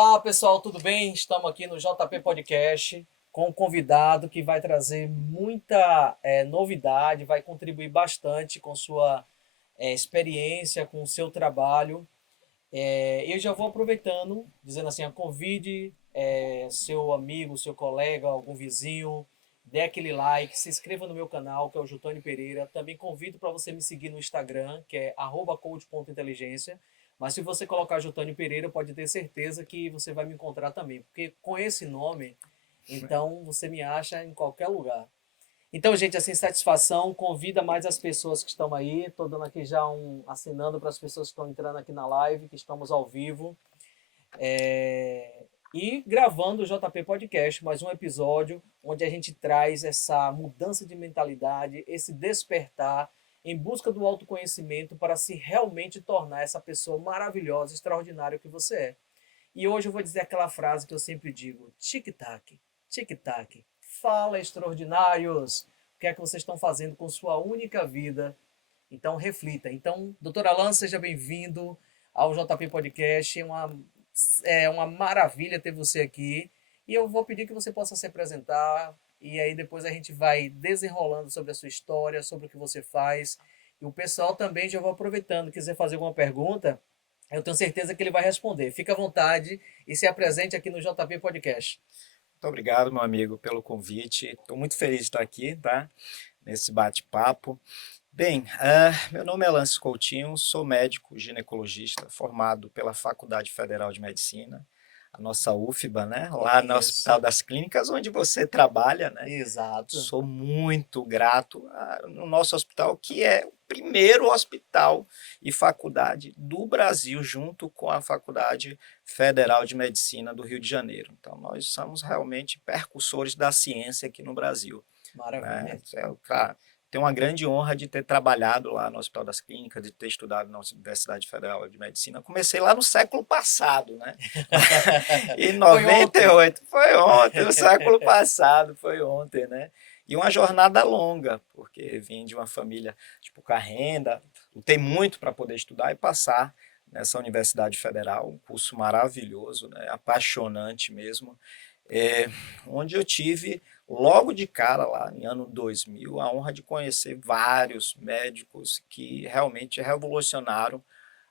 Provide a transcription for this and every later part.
Olá, pessoal, tudo bem? Estamos aqui no JP Podcast com um convidado que vai trazer muita novidade, vai contribuir bastante com sua experiência, com o seu trabalho. Eu já vou aproveitando, dizendo assim, convide seu amigo, seu colega, algum vizinho, dê aquele like, se inscreva no meu canal, que é o Jutônio Pereira. Também convido para você me seguir no Instagram, que é @coach.inteligência. Mas se você colocar Jutônio Pereira, pode ter certeza que você vai me encontrar também, porque com esse nome, então você me acha em qualquer lugar. Então, gente, assim, satisfação, convida mais as pessoas que estão aí. Estou dando aqui já assinando para as pessoas que estão entrando aqui na live, que estamos ao vivo. E gravando o JP Podcast, mais um episódio onde a gente traz essa mudança de mentalidade, esse despertar em busca do autoconhecimento para se realmente tornar essa pessoa maravilhosa, extraordinária que você é. E hoje eu vou dizer aquela frase que eu sempre digo: tic-tac, tic-tac. Fala, extraordinários! O que é que vocês estão fazendo com sua única vida? Então, reflita. Então, doutor Alan, seja bem-vindo ao JP Podcast. É uma maravilha ter você aqui. E eu vou pedir que você possa se apresentar. E aí depois a gente vai desenrolando sobre a sua história, sobre o que você faz. E o pessoal também já vou aproveitando, quiser fazer alguma pergunta, eu tenho certeza que ele vai responder. Fique à vontade e se apresente aqui no JP Podcast. Muito obrigado, meu amigo, pelo convite. Estou muito feliz de estar aqui, tá? Nesse bate-papo. Bem, meu nome é Lance Coutinho, sou médico ginecologista formado pela Faculdade Federal de Medicina, a nossa UFBA, né? Lá no Hospital Isso, das Clínicas, onde você trabalha, né? exato. Sou muito grato no nosso hospital, que é o primeiro hospital e faculdade do Brasil, junto com a Faculdade Federal de Medicina do Rio de Janeiro. Então, nós somos realmente percussores da ciência aqui no Brasil, né? Maravilha. Cara, tenho uma grande honra de ter trabalhado lá no Hospital das Clínicas, de ter estudado na Universidade Federal de Medicina. Comecei lá no século passado, né? Em Foi ontem. 98, foi ontem, o século passado, foi ontem, né? E uma jornada longa, porque vim de uma família de pouca renda, lutei muito para poder estudar e passar nessa Universidade Federal, um curso maravilhoso, né? Apaixonante mesmo, é, onde eu tive, logo de cara lá, em ano 2000, a honra de conhecer vários médicos que realmente revolucionaram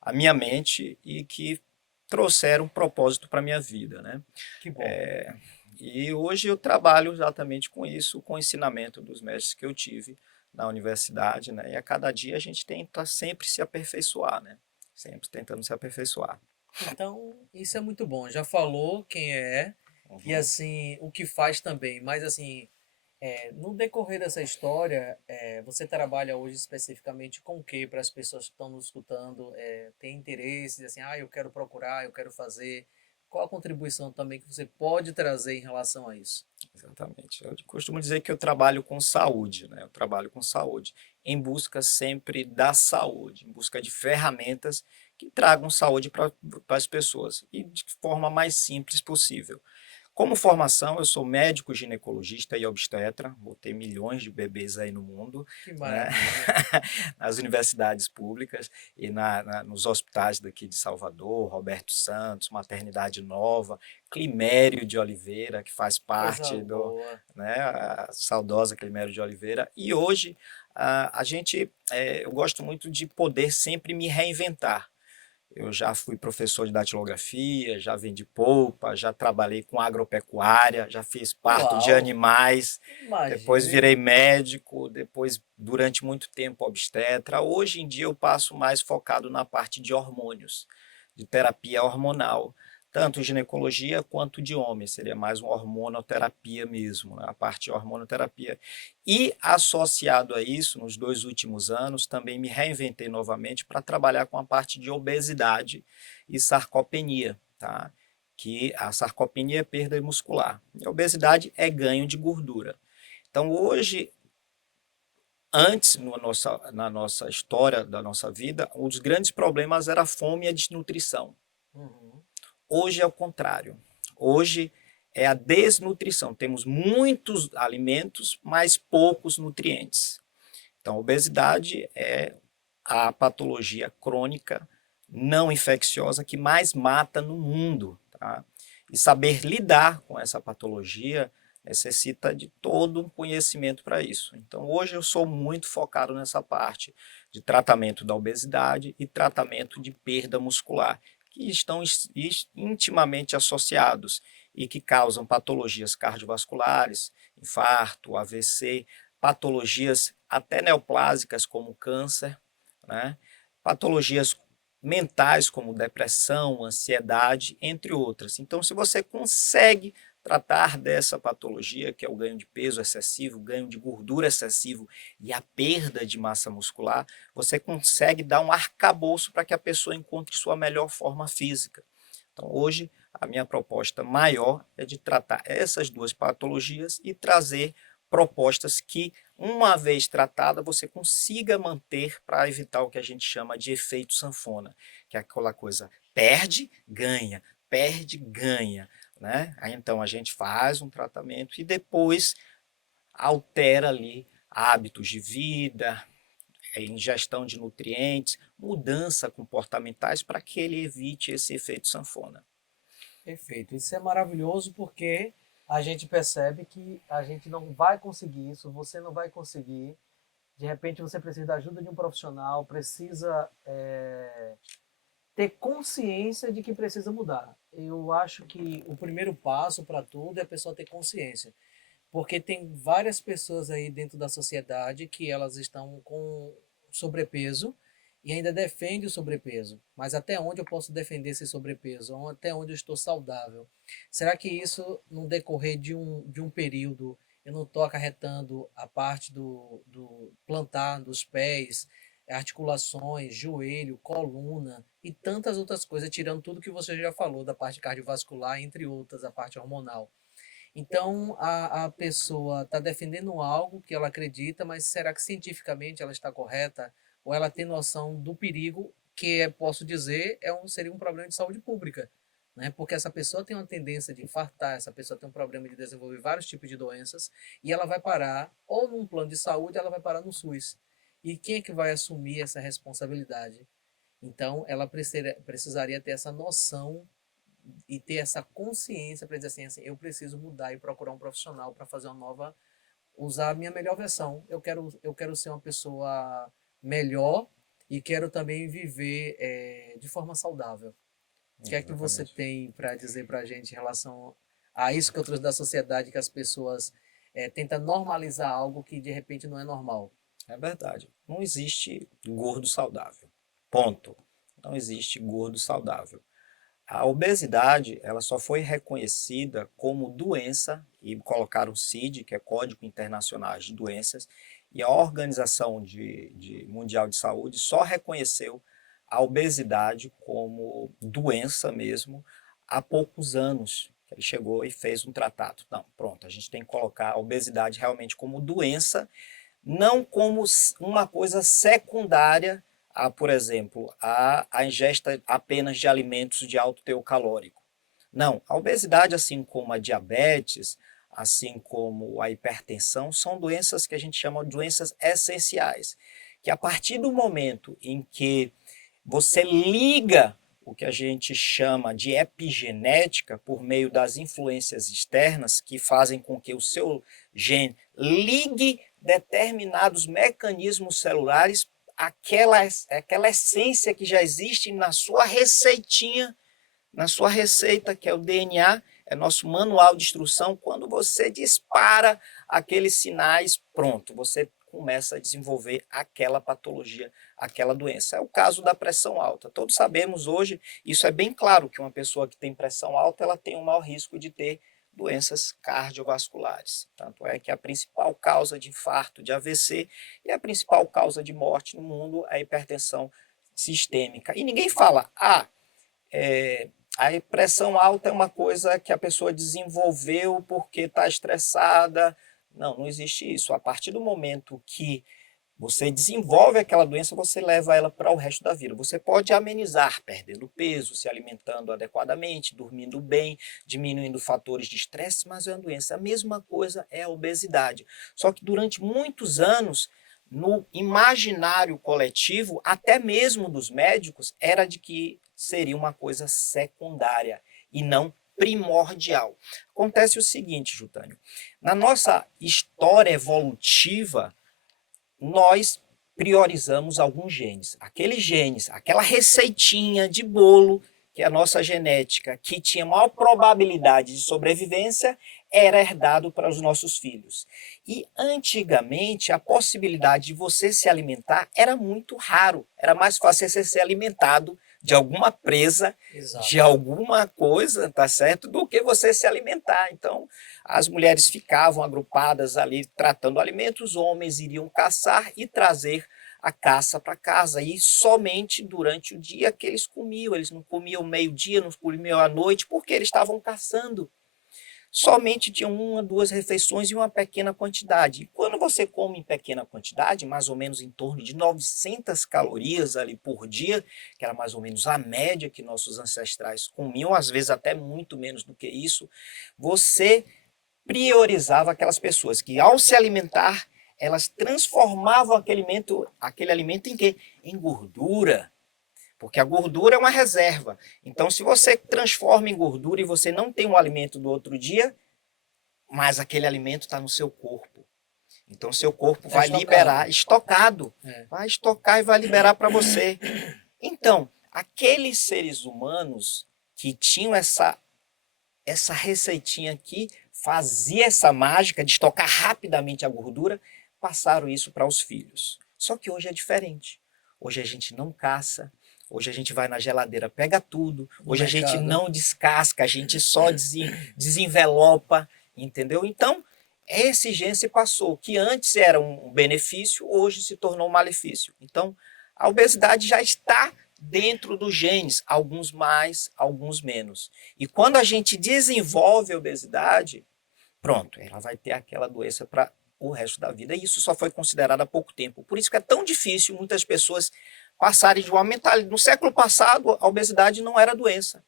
a minha mente e que trouxeram um propósito para a minha vida, né? Que bom. É, e hoje eu trabalho exatamente com isso, com o ensinamento dos mestres que eu tive na universidade, né? E a cada dia a gente tenta sempre se aperfeiçoar, né? Sempre tentando se aperfeiçoar. Então, isso é muito bom. Já falou quem é e Uhum. assim o que faz também. Mas assim, no decorrer dessa história, você trabalha hoje especificamente com o que para as pessoas que estão nos escutando? Tem interesse, assim, eu quero procurar, eu quero fazer. Qual a contribuição também que você pode trazer em relação a isso? Exatamente. Eu costumo dizer que eu trabalho com saúde, né? Eu trabalho com saúde, em busca sempre da saúde, em busca de ferramentas que tragam saúde para as pessoas e de forma mais simples possível. Como formação, eu sou médico ginecologista e obstetra, botei milhões de bebês aí no mundo, Que né? maravilha. Nas universidades públicas e nos hospitais daqui de Salvador, Roberto Santos, Maternidade Nova, Climério de Oliveira, que faz Coisa parte boa. né, a saudosa Climério de Oliveira. E hoje eu gosto muito de poder sempre me reinventar. Eu já fui professor de datilografia, já vendi polpa, já trabalhei com agropecuária, já fiz parto de Uau! animais, depois Imagine. virei médico, depois durante muito tempo obstetra. Hoje em dia eu passo mais focado na parte de hormônios, de terapia hormonal, tanto ginecologia quanto de homem, seria mais uma hormonoterapia mesmo, né? A parte de hormonoterapia. E associado a isso, nos 2 últimos anos, também me reinventei novamente para trabalhar com a parte de obesidade e sarcopenia, tá? Que a sarcopenia é perda muscular. A obesidade é ganho de gordura. Então, hoje, antes, na nossa história da nossa vida, um dos grandes problemas era a fome e a desnutrição. Uhum. Hoje é o contrário. Hoje é a desnutrição. Temos muitos alimentos, mas poucos nutrientes. Então, a obesidade é a patologia crônica não infecciosa que mais mata no mundo. Tá? E saber lidar com essa patologia necessita de todo um conhecimento para isso. Então, hoje eu sou muito focado nessa parte de tratamento da obesidade e tratamento de perda muscular, que estão intimamente associados e que causam patologias cardiovasculares, infarto, AVC, patologias até neoplásicas como câncer, né? Patologias mentais como depressão, ansiedade, entre outras. Então, se você consegue tratar dessa patologia, que é o ganho de peso excessivo, ganho de gordura excessivo e a perda de massa muscular, você consegue dar um arcabouço para que a pessoa encontre sua melhor forma física. Então, hoje, a minha proposta maior é de tratar essas duas patologias e trazer propostas que, uma vez tratada, você consiga manter para evitar o que a gente chama de efeito sanfona, que é aquela coisa perde, ganha, né? Aí, então, a gente faz um tratamento e depois altera ali hábitos de vida, ingestão de nutrientes, mudança comportamentais para que ele evite esse efeito sanfona. Perfeito. Isso é maravilhoso porque a gente percebe que a gente não vai conseguir isso, você não vai conseguir. De repente você precisa da ajuda de um profissional, precisa ter consciência de que precisa mudar. Eu acho que o primeiro passo para tudo é a pessoa ter consciência. Porque tem várias pessoas aí dentro da sociedade que elas estão com sobrepeso e ainda defendem o sobrepeso. Mas até onde eu posso defender esse sobrepeso? Até onde eu estou saudável? Será que isso, no decorrer de um período, eu não estou acarretando a parte do plantar dos pés, articulações, joelho, coluna e tantas outras coisas, tirando tudo que você já falou da parte cardiovascular, entre outras, a parte hormonal? Então, a pessoa está defendendo algo que ela acredita, mas será que cientificamente ela está correta? Ou ela tem noção do perigo que, posso dizer, seria um problema de saúde pública? Né? Porque essa pessoa tem uma tendência de infartar, essa pessoa tem um problema de desenvolver vários tipos de doenças, e ela vai parar, ou num plano de saúde, ela vai parar no SUS. E quem é que vai assumir essa responsabilidade? Então, ela precisaria ter essa noção e ter essa consciência para dizer assim, eu preciso mudar e procurar um profissional para fazer uma nova, usar a minha melhor versão. Eu quero ser uma pessoa melhor e quero também viver de forma saudável. O que é que você Exatamente. tem para dizer para a gente em relação a isso que eu trouxe da sociedade, que as pessoas tentam normalizar algo que de repente não é normal? É verdade. Não existe gordo saudável. Ponto. Não existe gordo saudável. A obesidade, ela só foi reconhecida como doença e colocaram o CID, que é Código Internacional de Doenças, e a Organização Mundial de Saúde só reconheceu a obesidade como doença mesmo há poucos anos. Ele chegou e fez um tratado. Não, pronto, a gente tem que colocar a obesidade realmente como doença, não como uma coisa secundária a, por exemplo, a ingesta apenas de alimentos de alto teor calórico. Não, a obesidade, assim como a diabetes, assim como a hipertensão, são doenças que a gente chama de doenças essenciais, que a partir do momento em que você liga o que a gente chama de epigenética por meio das influências externas que fazem com que o seu gene ligue determinados mecanismos celulares aquela essência que já existe na sua receitinha, na sua receita, que é o DNA, é nosso manual de instrução. Quando você dispara aqueles sinais, pronto, você começa a desenvolver aquela patologia, aquela doença. É o caso da pressão alta. Todos sabemos hoje, isso é bem claro, que uma pessoa que tem pressão alta, ela tem um maior risco de ter doenças cardiovasculares. Tanto é que a principal causa de infarto, de AVC, e a principal causa de morte no mundo é a hipertensão sistêmica. E ninguém fala, a pressão alta é uma coisa que a pessoa desenvolveu porque está estressada. Não, não existe isso. A partir do momento que você desenvolve aquela doença, você leva ela para o resto da vida. Você pode amenizar, perdendo peso, se alimentando adequadamente, dormindo bem, diminuindo fatores de estresse, mas é uma doença. A mesma coisa é a obesidade. Só que durante muitos anos, no imaginário coletivo, até mesmo dos médicos, era de que seria uma coisa secundária e não primordial. Acontece o seguinte, Júlio, na nossa história evolutiva, nós priorizamos alguns genes. Aqueles genes, aquela receitinha de bolo que a nossa genética, que tinha maior probabilidade de sobrevivência, era herdado para os nossos filhos. E antigamente a possibilidade de você se alimentar era muito raro. Era mais fácil você ser alimentado de alguma presa, Exato. de alguma coisa, tá certo, do que você se alimentar. Então, as mulheres ficavam agrupadas ali tratando alimentos, os homens iriam caçar e trazer a caça para casa, e somente durante o dia que eles não comiam meio-dia, não comiam à noite, porque eles estavam caçando. Somente tinham uma, duas refeições e uma pequena quantidade. E quando você come em pequena quantidade, mais ou menos em torno de 900 calorias ali por dia, que era mais ou menos a média que nossos ancestrais comiam, às vezes até muito menos do que isso, você priorizava aquelas pessoas que, ao se alimentar, elas transformavam aquele alimento em quê? Em gordura. Porque a gordura é uma reserva. Então, se você transforma em gordura e você não tem um alimento do outro dia, mas aquele alimento está no seu corpo. Então, seu corpo vai liberar, estocado. Vai estocar e vai liberar para você. Então, aqueles seres humanos que tinham essa receitinha aqui, fazia essa mágica de estocar rapidamente a gordura, passaram isso para os filhos. Só que hoje é diferente. Hoje a gente não caça, hoje a gente vai na geladeira, pega tudo, hoje a gente não descasca, a gente só desenvelopa, entendeu? Então, esse gene se passou, que antes era um benefício, hoje se tornou um malefício. Então, a obesidade já está dentro dos genes, alguns mais, alguns menos. E quando a gente desenvolve a obesidade, pronto, ela vai ter aquela doença para o resto da vida. E isso só foi considerado há pouco tempo. Por isso que é tão difícil muitas pessoas passarem de uma mentalidade. No século passado, a obesidade não era doença.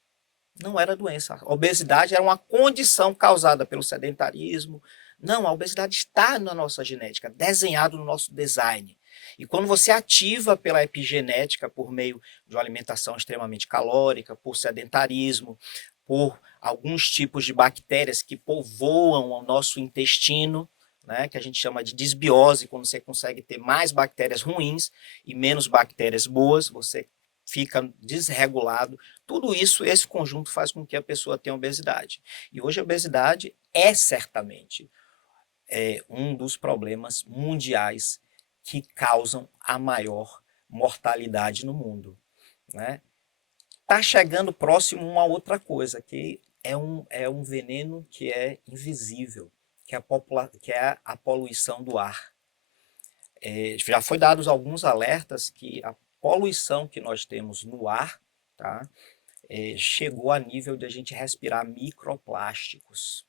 Não era doença. A obesidade era uma condição causada pelo sedentarismo. Não, a obesidade está na nossa genética, desenhado no nosso design. E quando você ativa pela epigenética por meio de uma alimentação extremamente calórica, por sedentarismo, por alguns tipos de bactérias que povoam o nosso intestino, né, que a gente chama de disbiose, quando você consegue ter mais bactérias ruins e menos bactérias boas, você fica desregulado. Tudo isso, esse conjunto faz com que a pessoa tenha obesidade. E hoje a obesidade é certamente um dos problemas mundiais que causam a maior mortalidade no mundo, né? Tá chegando próximo uma outra coisa, que é um veneno que é invisível, que é a poluição do ar. Já foi dados alguns alertas que a poluição que nós temos no ar, tá, chegou a nível de a gente respirar microplásticos.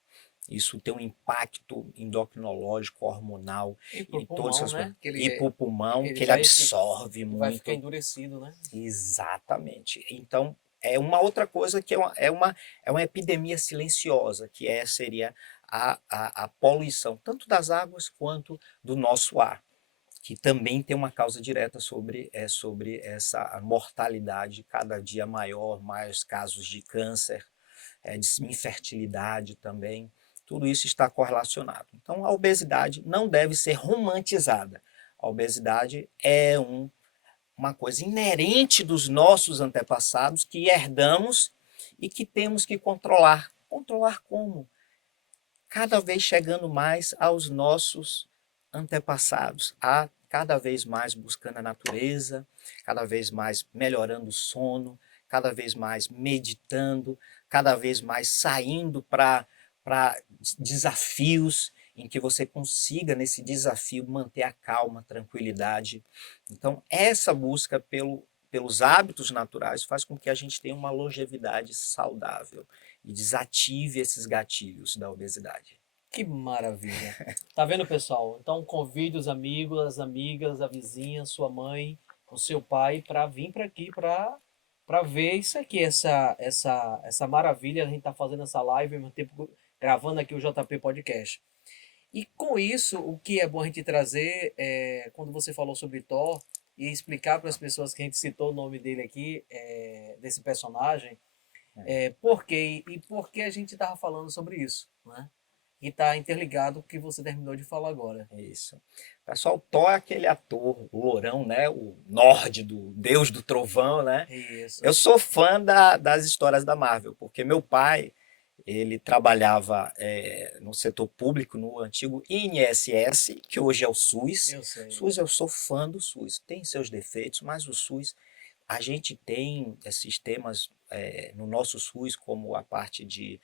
Isso tem um impacto endocrinológico, hormonal, E pro em pulmão, todas as né? E para o pulmão, que ele absorve muito. Vai ficar endurecido, né? Exatamente. Então, é uma outra coisa que é uma epidemia silenciosa, que seria a poluição, tanto das águas quanto do nosso ar, que também tem uma causa direta sobre essa mortalidade cada dia maior, mais casos de câncer, de infertilidade também. Tudo isso está correlacionado. Então, a obesidade não deve ser romantizada. A obesidade é uma coisa inerente dos nossos antepassados que herdamos e que temos que controlar. Controlar como? Cada vez chegando mais aos nossos antepassados, cada vez mais buscando a natureza, cada vez mais melhorando o sono, cada vez mais meditando, cada vez mais saindo para desafios em que você consiga, nesse desafio, manter a calma, a tranquilidade. Então, essa busca pelos hábitos naturais faz com que a gente tenha uma longevidade saudável e desative esses gatilhos da obesidade. Que maravilha. Tá vendo, pessoal? Então convide os amigos, as amigas, a vizinha, sua mãe, o seu pai para vir para aqui para ver isso aqui, essa maravilha. A gente tá fazendo essa live ao mesmo tempo gravando aqui o JP Podcast. E com isso, o que é bom a gente trazer quando você falou sobre Thor e explicar para as pessoas que a gente citou o nome dele aqui, desse personagem, Por quê? E por que a gente estava falando sobre isso, né? E está interligado com o que você terminou de falar agora. Isso. O pessoal, Thor é aquele ator, o lourão, né? O Nord, do Deus do Trovão, né? Isso. Eu sou fã das histórias da Marvel, porque meu pai, ele trabalhava no setor público, no antigo INSS, que hoje é o SUS. Eu sei. SUS, eu sou fã do SUS. Tem seus defeitos, mas o SUS, a gente tem sistemas no nosso SUS, como a parte de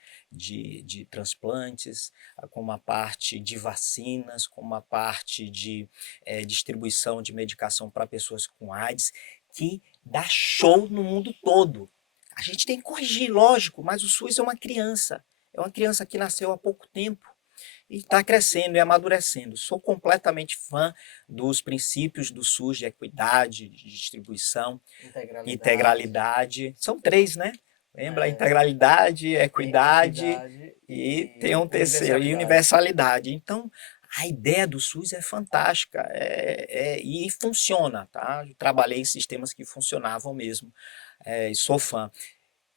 transplantes, como a parte de vacinas, como a parte de distribuição de medicação para pessoas com AIDS, que dá show no mundo todo. A gente tem que corrigir, lógico, mas o SUS é uma criança que nasceu há pouco tempo e está crescendo e amadurecendo. Sou completamente fã dos princípios do SUS, de equidade, de distribuição, integralidade. São três, né? Lembra? Integralidade, equidade, e tem um terceiro, e universalidade. Então, a ideia do SUS é fantástica e funciona, tá? Eu trabalhei em sistemas que funcionavam mesmo, e sou fã.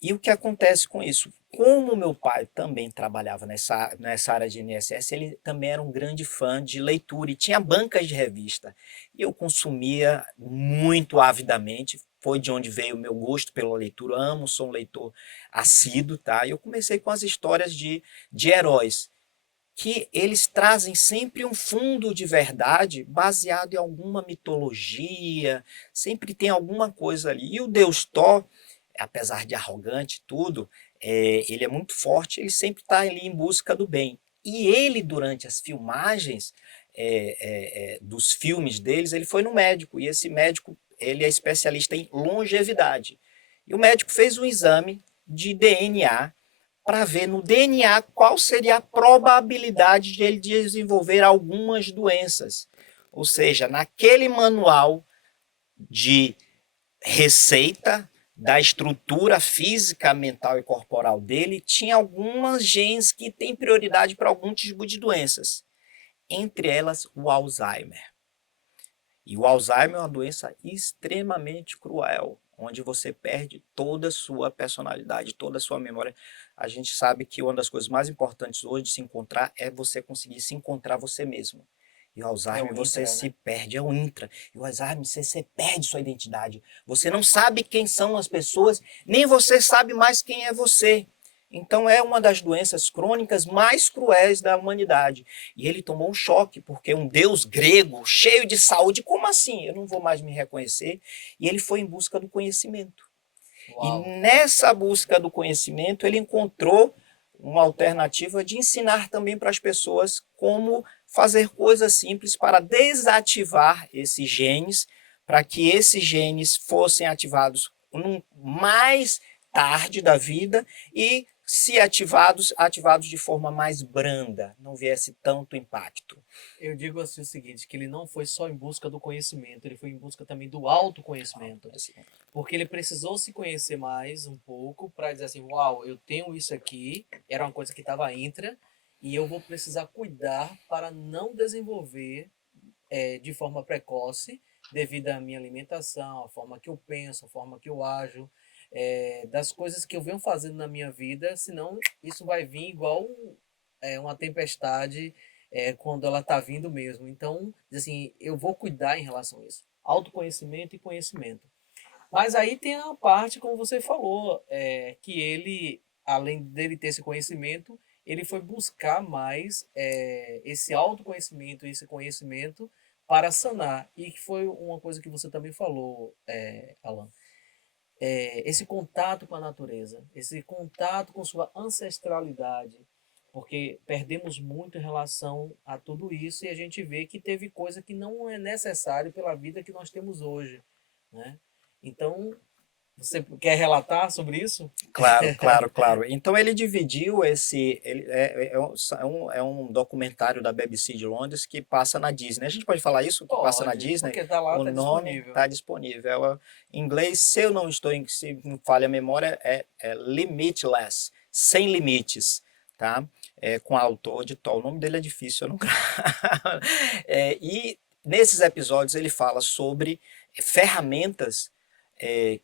E o que acontece com isso? Como meu pai também trabalhava nessa área de INSS, ele também era um grande fã de leitura e tinha bancas de revista. E eu consumia muito avidamente, foi de onde veio o meu gosto pela leitura, amo, sou um leitor assíduo, tá? E eu comecei com as histórias de heróis, que eles trazem sempre um fundo de verdade baseado em alguma mitologia, sempre tem alguma coisa ali. E o Deus Thor, apesar de arrogante e tudo, ele é muito forte, ele sempre está ali em busca do bem. E ele, durante as filmagens dos filmes deles, ele foi no médico, e esse médico ele é especialista em longevidade. E o médico fez um exame de DNA para ver no DNA qual seria a probabilidade de ele desenvolver algumas doenças. Ou seja, naquele manual de receita da estrutura física, mental e corporal dele, tinha algumas genes que têm prioridade para algum tipo de doenças, entre elas o Alzheimer. E o Alzheimer é uma doença extremamente cruel, onde você perde toda a sua personalidade, toda a sua memória. A gente sabe que uma das coisas mais importantes hoje de se encontrar é você conseguir se encontrar você mesmo. E o Alzheimer você se perde, é o intra. E o Alzheimer você perde sua identidade. Você não sabe quem são as pessoas, nem você sabe mais quem é você. Então é uma das doenças crônicas mais cruéis da humanidade. E ele tomou um choque, porque um deus grego, cheio de saúde, como assim? Eu não vou mais me reconhecer. E ele foi em busca do conhecimento. Uau. E nessa busca do conhecimento, ele encontrou uma alternativa de ensinar também para as pessoas como fazer coisas simples para desativar esses genes, para que esses genes fossem ativados mais tarde da vida e, se ativados de forma mais branda, não viesse tanto impacto. Eu digo assim o seguinte, que ele não foi só em busca do conhecimento, ele foi em busca também do autoconhecimento. Porque ele precisou se conhecer mais um pouco para dizer assim, uau, eu tenho isso aqui, era uma coisa que estava intra, e eu vou precisar cuidar para não desenvolver de forma precoce, devido à minha alimentação, a forma que eu penso, a forma que eu ajo, das coisas que eu venho fazendo na minha vida, senão isso vai vir igual uma tempestade quando ela está vindo mesmo. Então, assim, eu vou cuidar em relação a isso. Autoconhecimento e conhecimento. Mas aí tem a parte, como você falou, que ele, além dele ter esse conhecimento, ele foi buscar mais esse autoconhecimento, esse conhecimento para sanar. E que foi uma coisa que você também falou, Alan. Esse contato com a natureza, esse contato com sua ancestralidade, porque perdemos muito em relação a tudo isso e a gente vê que teve coisa que não é necessário pela vida que nós temos hoje, né? Então, você quer relatar sobre isso? Claro, claro, claro. Então ele dividiu é um documentário da BBC de Londres que passa na Disney. A gente pode falar isso? Que passa na Disney? Porque tá lá, o tá nome disponível. está disponível. Em inglês, se eu não estou, se me falha a memória, é Limitless, sem limites, tá? Com o autor de Thor. O nome dele é difícil, eu não e nesses episódios ele fala sobre ferramentas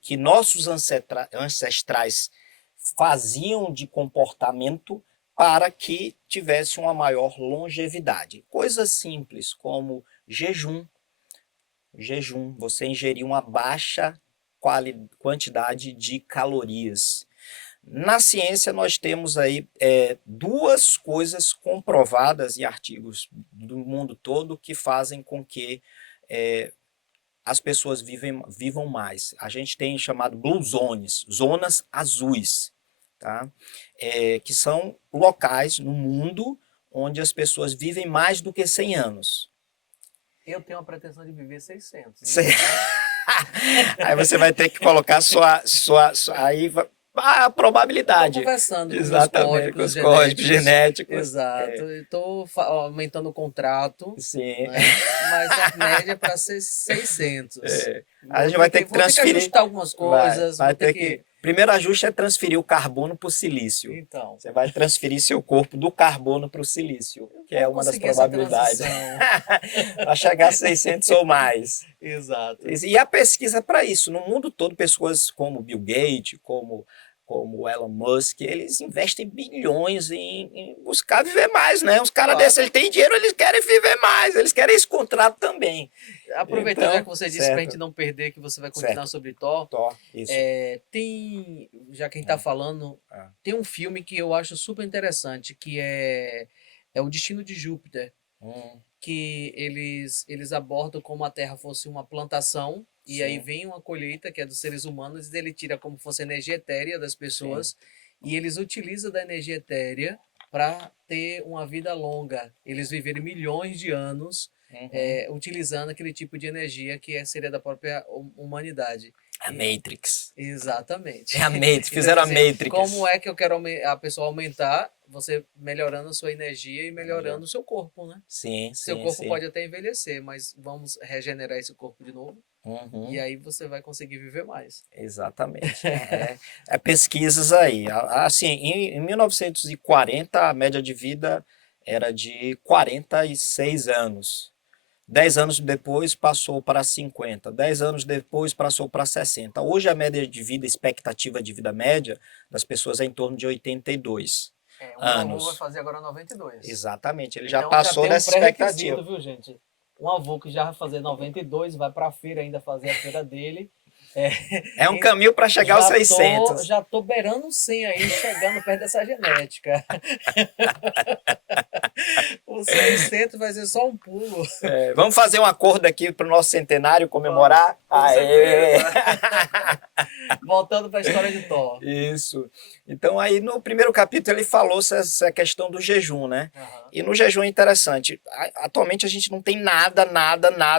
que nossos ancestrais faziam de comportamento para que tivesse uma maior longevidade. Coisas simples como jejum. Jejum, você ingerir uma baixa quantidade de calorias. Na ciência, nós temos aí duas coisas comprovadas em artigos do mundo todo que fazem com que as pessoas vivam mais. A gente tem chamado Blue Zones, zonas azuis, tá? Que são locais no mundo onde as pessoas vivem mais do que 100 anos. Eu tenho a pretensão de viver 600. Aí você vai ter que colocar aí a probabilidade. Estou conversando exatamente, com os códigos genéticos. Exato. Estou aumentando o contrato. Sim. Né? Mas a média é para ser 600. A gente vai ter que transferir. Vou ter que ajustar algumas coisas. Vai ter que... Primeiro ajuste é transferir o carbono para o silício. Então. Você vai transferir seu corpo do carbono para o silício, que é uma das probabilidades. Para chegar a 600 ou mais. Exato. E a pesquisa para isso. No mundo todo, pessoas como Bill Gates, como Elon Musk, eles investem bilhões em buscar viver mais, né? Os caras desses, eles têm dinheiro, eles querem viver mais, eles querem esse contrato também. Aproveitando, então, já que você disse, para a gente não perder, que você vai continuar sobre Thor. Isso. Tem, já que a gente está falando, tem um filme que eu acho super interessante, que é O Destino de Júpiter, que eles abordam como a Terra fosse uma plantação. E aí vem uma colheita, que é dos seres humanos, e ele tira como fosse a energia etérea das pessoas, e eles utilizam da energia etérea para ter uma vida longa. Eles viverem milhões de anos utilizando aquele tipo de energia que seria da própria humanidade. A Matrix. Exatamente. É a Matrix, fizeram a Matrix. Como é que eu quero a pessoa aumentar? Você melhorando a sua energia e melhorando o seu corpo, né? Sim, seu corpo pode até envelhecer, mas vamos regenerar esse corpo de novo. E aí você vai conseguir viver mais. Exatamente. Pesquisas aí. Assim, em 1940, a média de vida era de 46 anos. 10 anos depois passou para 50. 10 anos depois passou para 60. Hoje a média de vida, expectativa de vida média das pessoas é em torno de 82 anos. Meu avô vai fazer agora 92. Exatamente, ele já passou dessa expectativa. Viu, gente? Um avô que já vai fazer 92, vai para a feira ainda fazer a feira dele. É um caminho para chegar aos 600. Já tô beirando 100 aí, chegando perto dessa genética. O 600 vai ser só um pulo. Vamos fazer um acordo aqui para o nosso centenário comemorar? Aê! Voltando para a história de Thor. Isso. Então aí no primeiro capítulo ele falou essa questão do jejum, né? E no jejum é interessante. Atualmente a gente não tem nada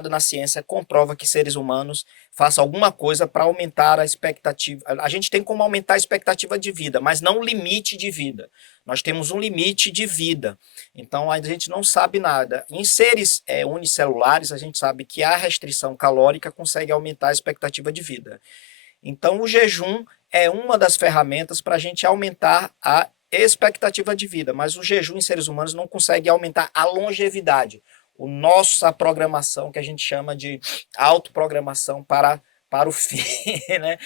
na ciência que comprova que seres humanos façam alguma coisa para aumentar a expectativa. A gente tem como aumentar a expectativa de vida, mas não o limite de vida. Nós temos um limite de vida. Então a gente não sabe nada. Em seres unicelulares, a gente sabe que a restrição calórica consegue aumentar a expectativa de vida. Então o jejum é uma das ferramentas para a gente aumentar a expectativa de vida, mas o jejum em seres humanos não consegue aumentar a longevidade. Nossa programação, que a gente chama de autoprogramação para o fim, né?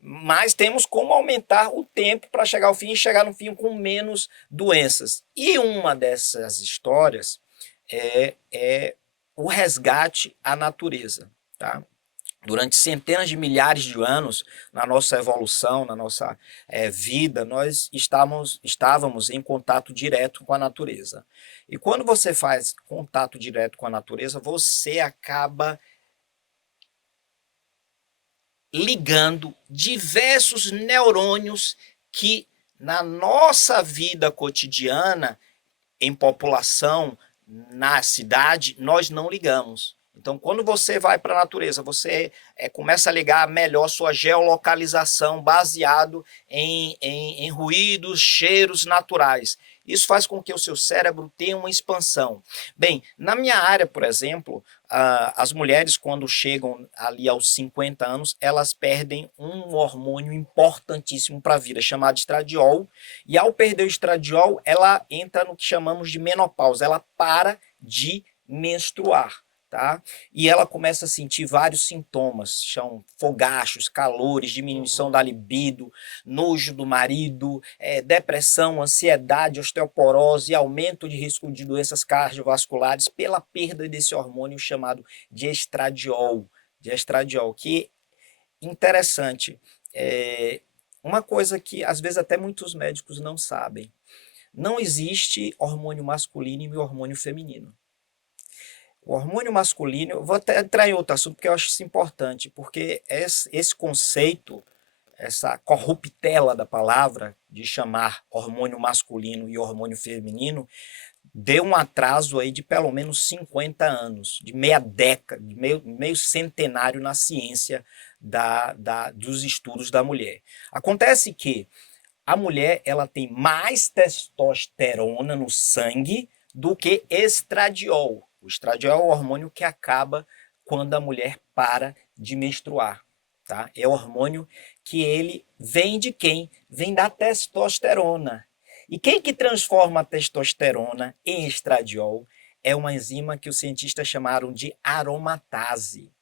Mas temos como aumentar o tempo para chegar ao fim e chegar no fim com menos doenças. E uma dessas histórias é o resgate à natureza, tá? Durante centenas de milhares de anos, na nossa evolução, na nossa vida, nós estávamos em contato direto com a natureza. E quando você faz contato direto com a natureza, você acaba ligando diversos neurônios que na nossa vida cotidiana, em população, na cidade, nós não ligamos. Então, quando você vai para a natureza, você começa a ligar melhor sua geolocalização baseado em ruídos, cheiros naturais. Isso faz com que o seu cérebro tenha uma expansão. Bem, na minha área, por exemplo, as mulheres, quando chegam ali aos 50 anos, elas perdem um hormônio importantíssimo para a vida, chamado estradiol. E ao perder o estradiol, ela entra no que chamamos de menopausa. Ela para de menstruar. tá? E ela começa a sentir vários sintomas, são fogachos, calores, diminuição da libido, nojo do marido, depressão, ansiedade, osteoporose, aumento de risco de doenças cardiovasculares pela perda desse hormônio chamado de estradiol, que interessante. Uma coisa que às vezes até muitos médicos não sabem. Não existe hormônio masculino e hormônio feminino. O hormônio masculino, eu vou até entrar em outro assunto porque eu acho isso importante, porque esse conceito, essa corruptela da palavra de chamar hormônio masculino e hormônio feminino, deu um atraso aí de pelo menos 50 anos, de meia década, de meio centenário na ciência dos estudos da mulher. Acontece que a mulher ela tem mais testosterona no sangue do que estradiol. O estradiol é o hormônio que acaba quando a mulher para de menstruar. Tá? É o hormônio que ele vem de quem? Vem da testosterona. E quem que transforma a testosterona em estradiol é uma enzima que os cientistas chamaram de aromatase.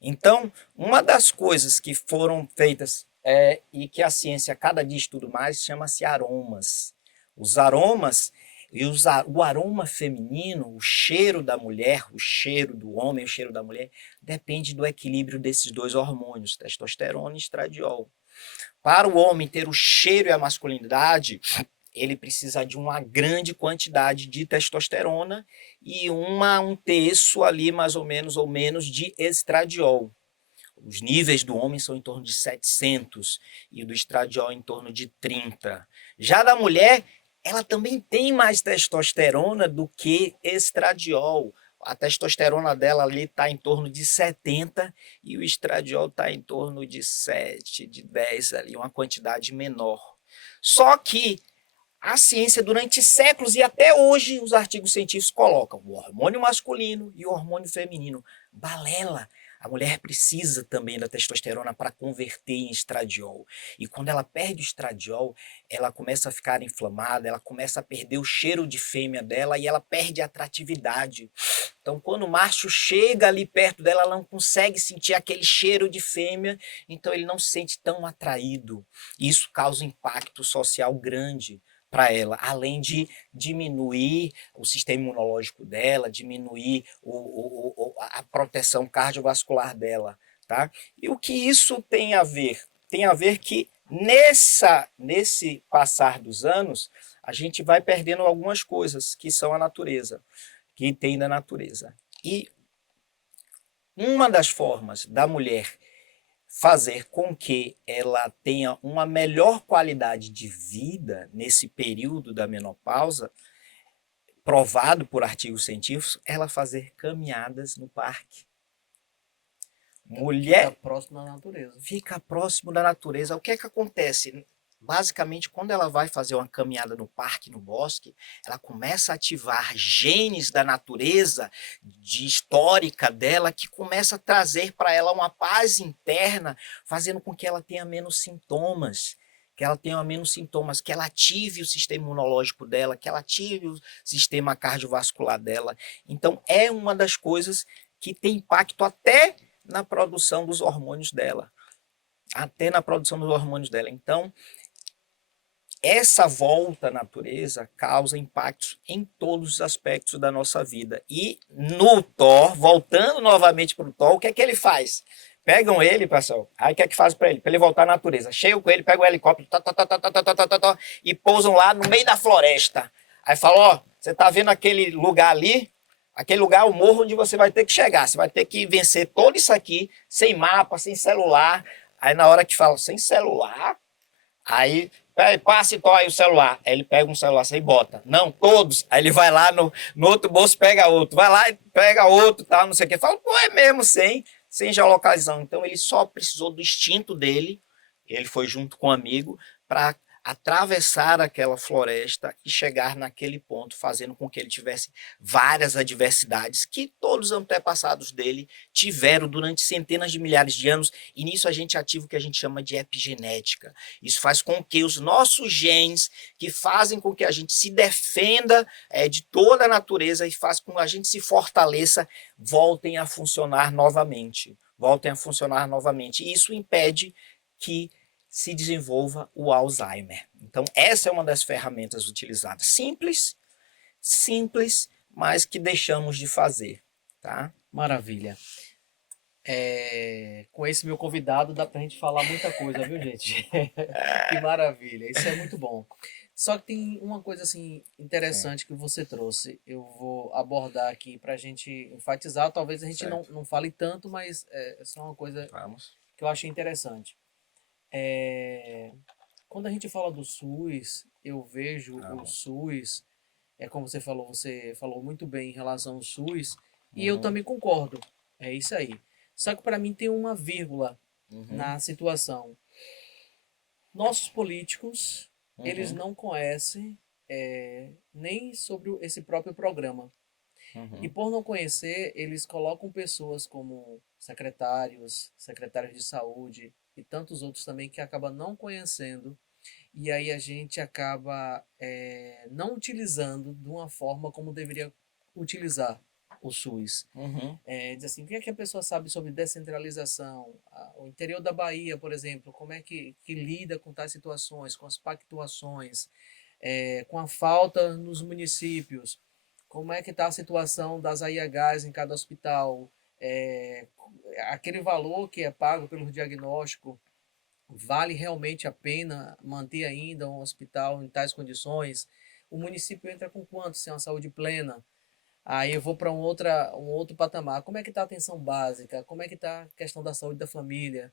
Então, uma das coisas que foram feitas e que a ciência cada dia estuda mais chama-se aromas. Os aromas e o aroma feminino, o cheiro da mulher, o cheiro do homem, o cheiro da mulher, depende do equilíbrio desses dois hormônios, testosterona e estradiol. Para o homem ter o cheiro e a masculinidade, ele precisa de uma grande quantidade de testosterona e um terço ali, mais ou menos, de estradiol. Os níveis do homem são em torno de 700 e do estradiol em torno de 30. Já da mulher, ela também tem mais testosterona do que estradiol. A testosterona dela ali está em torno de 70 e o estradiol está em torno de 7, de 10 ali, uma quantidade menor. Só que a ciência durante séculos e até hoje os artigos científicos colocam o hormônio masculino e o hormônio feminino. Balela. A mulher precisa também da testosterona para converter em estradiol. E quando ela perde o estradiol, ela começa a ficar inflamada, ela começa a perder o cheiro de fêmea dela e ela perde a atratividade. Então, quando o macho chega ali perto dela, ela não consegue sentir aquele cheiro de fêmea, então ele não se sente tão atraído. E isso causa um impacto social grande para ela, além de diminuir o sistema imunológico dela, diminuir a proteção cardiovascular dela. Tá? E o que isso tem a ver? Tem a ver que nesse passar dos anos, a gente vai perdendo algumas coisas que são a natureza, que tem da natureza. E uma das formas da mulher fazer com que ela tenha uma melhor qualidade de vida nesse período da menopausa, provado por artigos científicos, ela fazer caminhadas no parque. Mulher fica próximo da natureza. Fica próximo da natureza. O que é que acontece? Basicamente, quando ela vai fazer uma caminhada no parque, no bosque, ela começa a ativar genes da natureza, de histórica dela, que começa a trazer para ela uma paz interna, fazendo com que ela tenha menos sintomas, que ela ative o sistema imunológico dela, que ela ative o sistema cardiovascular dela. Então, é uma das coisas que tem impacto até na produção dos hormônios dela. Então, essa volta à natureza causa impactos em todos os aspectos da nossa vida. E no Thor, voltando novamente para o Thor, o que é que ele faz? Pegam ele, pessoal, aí o que é que faz para ele voltar à natureza? Chegam com ele, pegam o helicóptero e pousam lá no meio da floresta. Aí falam, ó, você tá vendo aquele lugar ali? Aquele lugar é o morro onde você vai ter que chegar. Você vai ter que vencer todo isso aqui, sem mapa, sem celular. Aí na hora que fala, sem celular, aí passa então aí o celular. Aí ele pega um celular assim e bota. Não, todos. Aí ele vai lá no outro bolso, pega outro. Vai lá e pega outro, tal, não sei o quê. Fala, pô, é mesmo, sem geolocalização. Então ele só precisou do instinto dele. Ele foi junto com um amigo para atravessar aquela floresta e chegar naquele ponto, fazendo com que ele tivesse várias adversidades que todos os antepassados dele tiveram durante centenas de milhares de anos, e nisso a gente ativa o que a gente chama de epigenética. Isso faz com que os nossos genes, que fazem com que a gente se defenda de toda a natureza e faz com que a gente se fortaleça, voltem a funcionar novamente. Voltem a funcionar novamente. E isso impede que se desenvolva o Alzheimer. Então, essa é uma das ferramentas utilizadas. Simples, simples, mas que deixamos de fazer, tá? Maravilha. Com esse meu convidado dá pra gente falar muita coisa, viu, gente? Que maravilha, isso é muito bom. Só que tem uma coisa assim Sim, interessante que você trouxe. Eu vou abordar aqui pra gente enfatizar. Talvez a gente não, certo. não fale tanto, mas é só uma coisa Vamos. que eu achei interessante. É, Quando a gente fala do SUS, eu vejo o Vamos. SUS, como você falou muito bem em relação ao SUS, e eu Uhum, também concordo. É isso aí. Só que para mim tem uma vírgula uhum, na situação. Nossos políticos, eles uhum, não conhecem nem sobre esse próprio programa. E uhum, por não conhecer, eles colocam pessoas como secretários, secretários de saúde e tantos outros também que acabam não conhecendo. E aí a gente acaba não utilizando de uma forma como deveria utilizar o SUS. uhum, Diz assim, o que é que a pessoa sabe sobre descentralização? O interior da Bahia, por exemplo, como é que lida com tais situações, com as pactuações, com a falta nos municípios? Como é que está a situação das AIHs em cada hospital? É, Aquele valor que é pago pelo diagnóstico, vale realmente a pena manter ainda um hospital em tais condições? O município entra com quanto sem uma saúde plena? Aí eu vou para um outro patamar. Como é que está a atenção básica? Como é que está a questão da saúde da família?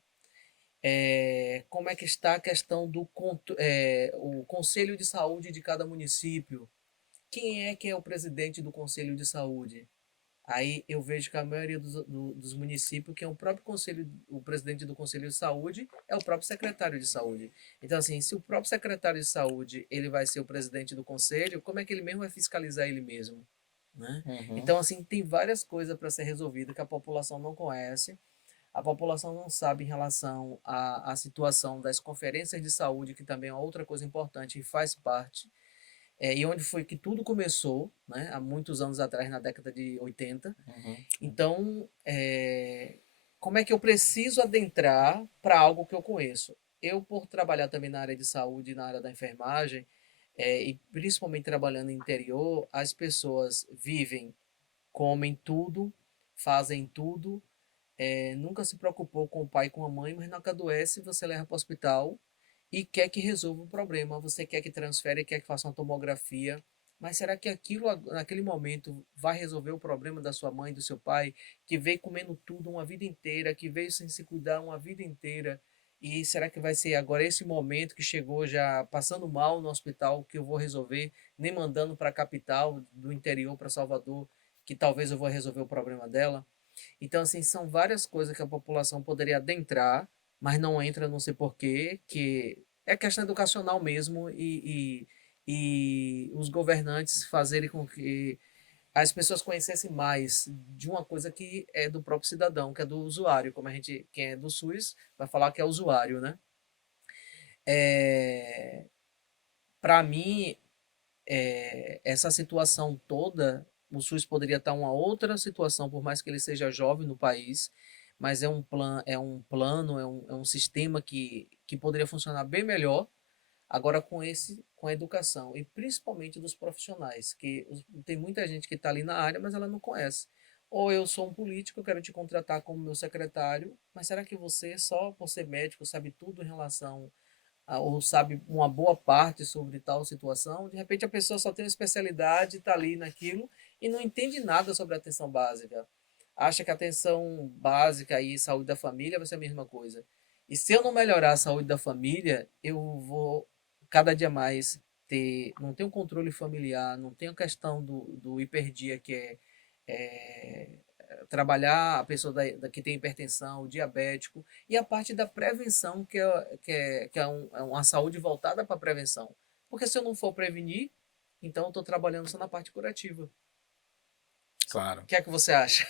Como é que está a questão o conselho de saúde de cada município? Quem é que é o presidente do conselho de saúde? Aí eu vejo que a maioria dos municípios, que é o próprio conselho, o presidente do conselho de saúde, é o próprio secretário de saúde. Então, assim, se o próprio secretário de saúde ele vai ser o presidente do conselho, como é que ele mesmo vai fiscalizar ele mesmo? Né? uhum, Então, assim, tem várias coisas para ser resolvidas que a população não conhece. A população não sabe em relação à situação das conferências de saúde, que também é outra coisa importante e faz parte. E onde foi que tudo começou, né? Há muitos anos atrás, na década de 80. uhum, Então, como é que eu preciso adentrar para algo que eu conheço? Eu, por trabalhar também na área de saúde, na área da enfermagem, e principalmente trabalhando no interior, as pessoas vivem, comem tudo, fazem tudo, nunca se preocupou com o pai e com a mãe, mas na hora que adoece, você leva para o hospital e quer que resolva o problema. Você quer que transfere, quer que faça uma tomografia. Mas será que aquilo, naquele momento, vai resolver o problema da sua mãe, do seu pai, que veio comendo tudo uma vida inteira, que veio sem se cuidar uma vida inteira? E será que vai ser agora esse momento que chegou já passando mal no hospital que eu vou resolver, nem mandando para a capital, do interior para Salvador, que talvez eu vou resolver o problema dela? Então, assim, são várias coisas que a população poderia adentrar, mas não entra, não sei porquê, que é questão educacional mesmo e os governantes fazerem com que as pessoas conhecessem mais de uma coisa que é do próprio cidadão, que é do usuário, como a gente, quem é do SUS, vai falar que é usuário, né? É, Para mim, essa situação toda, o SUS poderia estar uma outra situação, por mais que ele seja jovem no país, mas é um sistema que poderia funcionar bem melhor, agora com a educação, e principalmente dos profissionais, tem muita gente que está ali na área, mas ela não conhece. Ou eu sou um político, eu quero te contratar como meu secretário, mas será que você, só por ser médico, sabe tudo em relação ou sabe uma boa parte sobre tal situação? De repente a pessoa só tem uma especialidade, está ali naquilo e não entende nada sobre a atenção básica. Acha que a atenção básica e saúde da família vai ser a mesma coisa. E se eu não melhorar a saúde da família, eu vou cada dia mais não tenho controle familiar, não tenho a questão do hiperdia, que é trabalhar a pessoa que tem hipertensão, o diabético, e a parte da prevenção, que é uma saúde voltada para a prevenção. Porque se eu não for prevenir, então eu estou trabalhando só na parte curativa. O Claro. que é que você acha?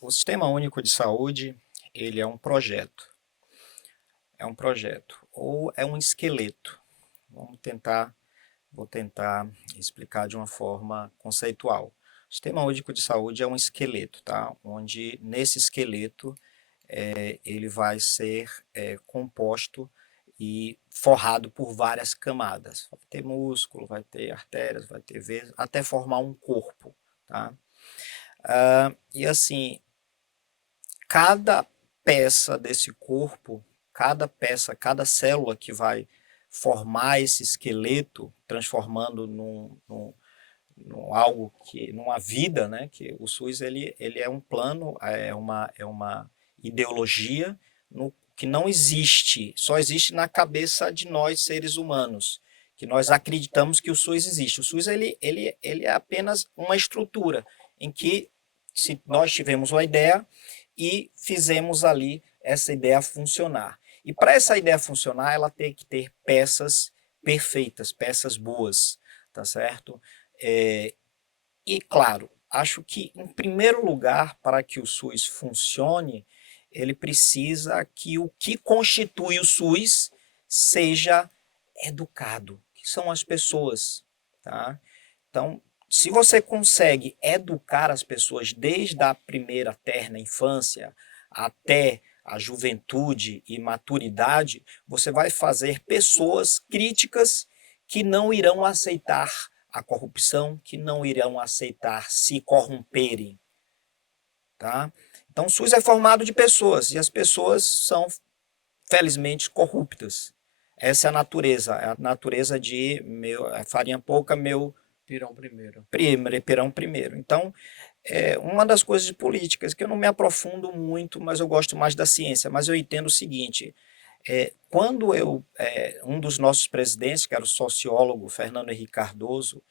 O Sistema Único de Saúde, ele é um projeto. É um projeto. Ou é um esqueleto. Vou tentar explicar de uma forma conceitual. O Sistema Único de Saúde é um esqueleto, tá? Onde nesse esqueleto ele vai ser composto e forrado por várias camadas. Vai ter músculo, vai ter artérias, vai ter veias, até formar um corpo, tá? E assim, cada peça desse corpo, cada peça, cada célula que vai formar esse esqueleto, transformando num algo que, numa vida, né? Que o SUS ele é um plano, é uma ideologia que não existe, só existe na cabeça de nós seres humanos, que nós acreditamos que o SUS existe. O SUS ele é apenas uma estrutura em que se nós tivemos uma ideia e fizemos ali essa ideia funcionar. E para essa ideia funcionar, ela tem que ter peças perfeitas, peças boas, tá certo? E claro, acho que em primeiro lugar, para que o SUS funcione, ele precisa que o que constitui o SUS seja educado, que são as pessoas, tá? Então, se você consegue educar as pessoas desde a primeira terna infância até a juventude e maturidade, você vai fazer pessoas críticas que não irão aceitar a corrupção, que não irão aceitar se corromperem, tá? Então, o SUS é formado de pessoas e as pessoas são, felizmente, corruptas. Essa é a natureza de farinha pouca, meu Pirão primeiro. pirão primeiro. Então, uma das coisas de políticas que eu não me aprofundo muito, mas eu gosto mais da ciência, mas eu entendo o seguinte, quando um dos nossos presidentes, que era o sociólogo Fernando Henrique Cardoso,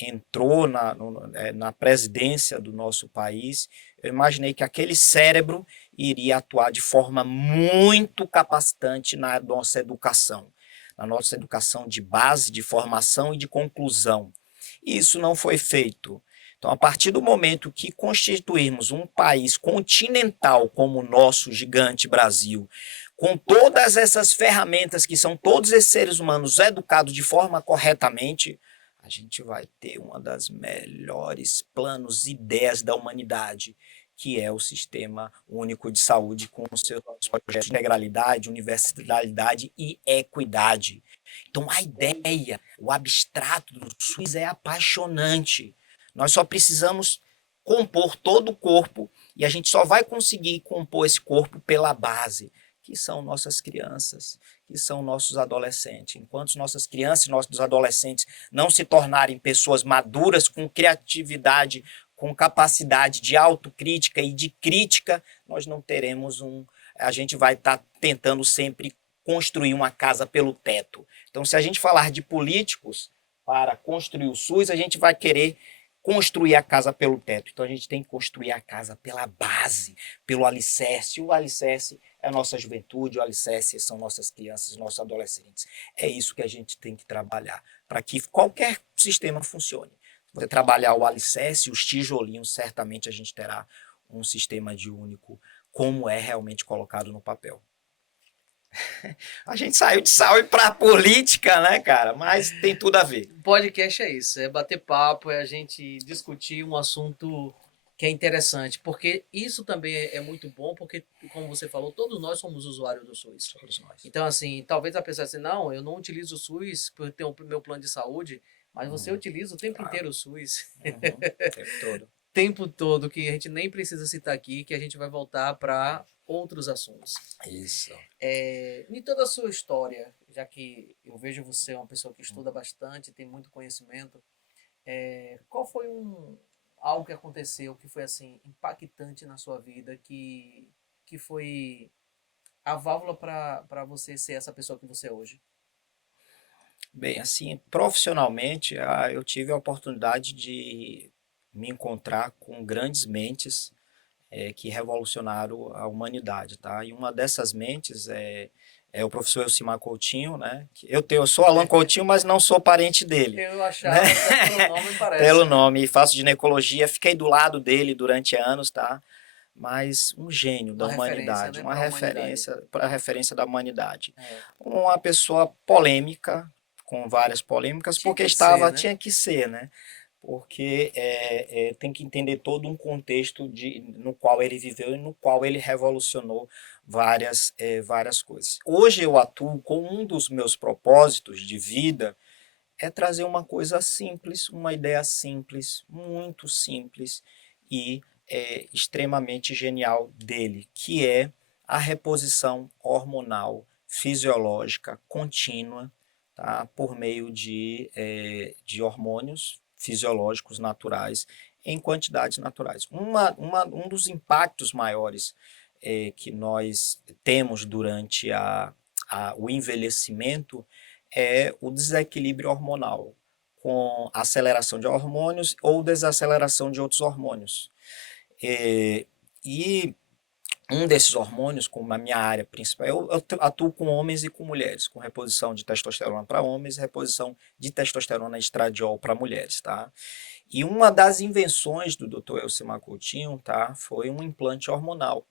entrou na presidência do nosso país, eu imaginei que aquele cérebro iria atuar de forma muito capacitante na nossa educação de base, de formação e de conclusão. E isso não foi feito. Então, a partir do momento que constituirmos um país continental como o nosso gigante Brasil, com todas essas ferramentas que são todos esses seres humanos educados de forma corretamente, a gente vai ter uma das melhores planos, ideias da humanidade, que é o Sistema Único de Saúde, com os seus projetos de integralidade, universalidade e equidade. Então, a ideia, o abstrato do SUS é apaixonante. Nós só precisamos compor todo o corpo e a gente só vai conseguir compor esse corpo pela base, que são nossas crianças, que são nossos adolescentes. Enquanto nossas crianças e nossos adolescentes não se tornarem pessoas maduras, com criatividade, com capacidade de autocrítica e de crítica, nós não teremos a gente vai estar tentando sempre construir uma casa pelo teto. Então, se a gente falar de políticos para construir o SUS, a gente vai querer construir a casa pelo teto. Então, a gente tem que construir a casa pela base, pelo alicerce. O alicerce é a nossa juventude, o alicerce são nossas crianças, nossos adolescentes. É isso que a gente tem que trabalhar para que qualquer sistema funcione. Se você trabalhar o alicerce, os tijolinhos, certamente a gente terá um sistema de único, como é realmente colocado no papel. A gente saiu de saúde para política, né, cara? Mas tem tudo a ver. Podcast é isso, é bater papo, é a gente discutir um assunto que é interessante, porque isso também é muito bom, porque, como você falou, todos nós somos usuários do SUS. Todos nós. Então, assim, talvez a pessoa assim, não, eu não utilizo o SUS por ter o meu plano de saúde, mas você utiliza o tempo inteiro o SUS. O tempo todo. Tempo todo, que a gente nem precisa citar aqui, que a gente vai voltar para outros assuntos. Isso. Em toda a sua história, já que eu vejo você uma pessoa que estuda bastante, tem muito conhecimento, qual foi algo que aconteceu que foi assim impactante na sua vida, que foi a válvula para você ser essa pessoa que você é hoje? Bem, assim, profissionalmente, eu tive a oportunidade de me encontrar com grandes mentes que revolucionaram a humanidade, tá? E uma dessas mentes é o professor Elcimar Coutinho, né? Eu sou Alan Coutinho, mas não sou parente dele, Eu né? achava, até pelo nome parece. Pelo nome, faço ginecologia, fiquei do lado dele durante anos, tá? Mas um gênio da Uma referência, humanidade, né, uma para a humanidade. referência para a referência da humanidade. É. Uma pessoa polêmica, com várias polêmicas, Tinha porque que ser, né? tinha que ser, né? Porque tem que entender todo um contexto no qual ele viveu e no qual ele revolucionou várias coisas. Hoje eu atuo com um dos meus propósitos de vida é trazer uma coisa simples, uma ideia simples, muito simples e extremamente genial dele, que é a reposição hormonal fisiológica contínua, tá? Por meio de hormônios fisiológicos naturais em quantidades naturais. Um dos impactos maiores que nós temos durante o envelhecimento é o desequilíbrio hormonal, com aceleração de hormônios ou desaceleração de outros hormônios. E um desses hormônios, como a minha área principal, eu atuo com homens e com mulheres, com reposição de testosterona para homens e reposição de testosterona estradiol para mulheres, tá? E uma das invenções do Dr. Elcimar Coutinho, tá, foi um implante hormonal,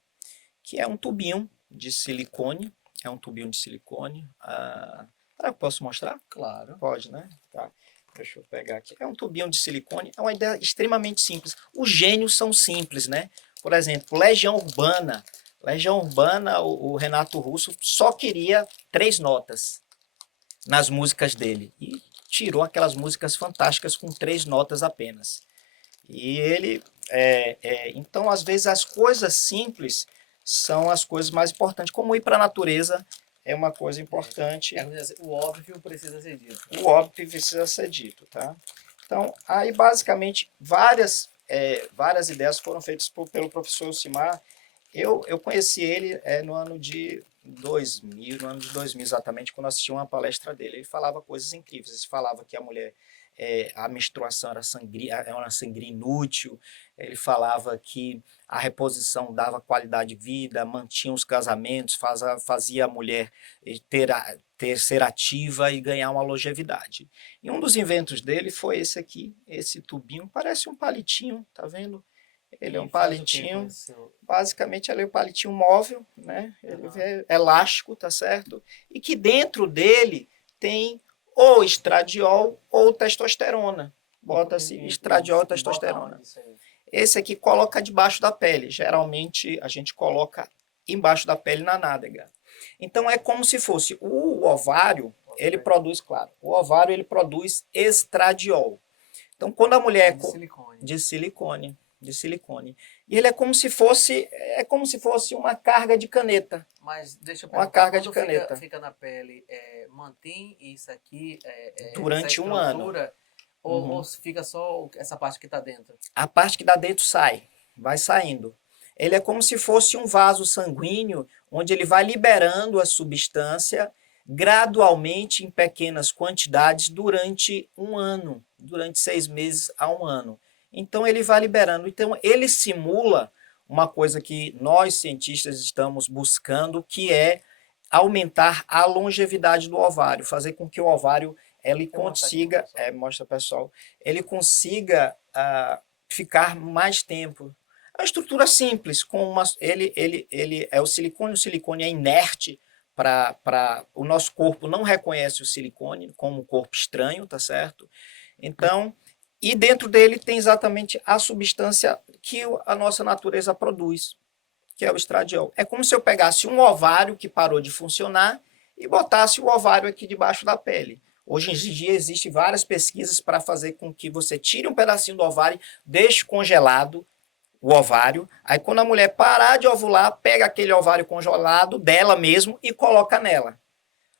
que é um tubinho de silicone, será que eu posso mostrar? Claro. Pode, né? Tá. Deixa eu pegar aqui. É um tubinho de silicone, é uma ideia extremamente simples. Os gênios são simples, né? Por exemplo, Legião Urbana. Legião Urbana, o Renato Russo só queria 3 notas nas músicas dele. E tirou aquelas músicas fantásticas com 3 notas apenas. E ele. Então, às vezes, as coisas simples são as coisas mais importantes. Como ir para a natureza é uma coisa importante. O óbvio precisa ser dito. O óbvio precisa ser dito, tá? Então, aí basicamente várias ideias foram feitas pelo professor Elcimar. Eu conheci ele no ano de 2000 exatamente, quando assisti uma palestra dele. Ele falava coisas incríveis. Ele falava que a mulher, a menstruação era uma sangria inútil. Ele falava que a reposição dava qualidade de vida, mantinha os casamentos, fazia a mulher ser ativa e ganhar uma longevidade. E um dos inventos dele foi esse aqui, esse tubinho, parece um palitinho, tá vendo? Ele é um palitinho, basicamente ele é um palitinho móvel, né? Ele é elástico, tá certo? E que dentro dele tem ou estradiol ou testosterona. Bota-se estradiol e testosterona. Esse aqui coloca debaixo da pele. Geralmente a gente coloca embaixo da pele na nádega. Então é como se fosse o ovário, ele produz, claro, o ovário ele produz estradiol. Então quando a mulher de silicone. E ele é como se fosse uma carga de caneta. Mas deixa eu uma perguntar, carga de quando caneta. fica na pele, mantém isso aqui, durante essa um ano. ou fica só essa parte que está dentro? A parte que dá dentro vai saindo. Ele é como se fosse um vaso sanguíneo, onde ele vai liberando a substância gradualmente em pequenas quantidades durante um ano, durante 6 meses a um ano. Então ele vai liberando. Então ele simula uma coisa que nós cientistas estamos buscando, que é aumentar a longevidade do ovário, fazer com que o ovário ele consiga, mostra pessoal, ele consiga ficar mais tempo. É uma estrutura simples, ele é o silicone é inerte, o nosso corpo não reconhece o silicone como um corpo estranho, tá certo? Então, e dentro dele tem exatamente a substância que a nossa natureza produz, que é o estradiol. É como se eu pegasse um ovário que parou de funcionar e botasse o ovário aqui debaixo da pele. Hoje em dia existem várias pesquisas para fazer com que você tire um pedacinho do ovário, deixe congelado o ovário, aí quando a mulher parar de ovular, pega aquele ovário congelado dela mesmo e coloca nela.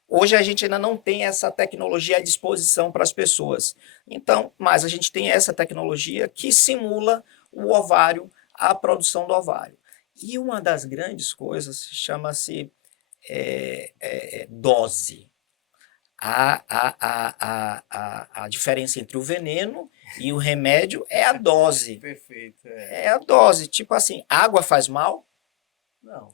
Hoje a gente ainda não tem essa tecnologia à disposição para as pessoas. Então, mas a gente tem essa tecnologia que simula o ovário, a produção do ovário. E uma das grandes coisas chama-se dose. A diferença entre o veneno E o remédio é a dose. Perfeito, é. É a dose. Tipo assim, água faz mal Não.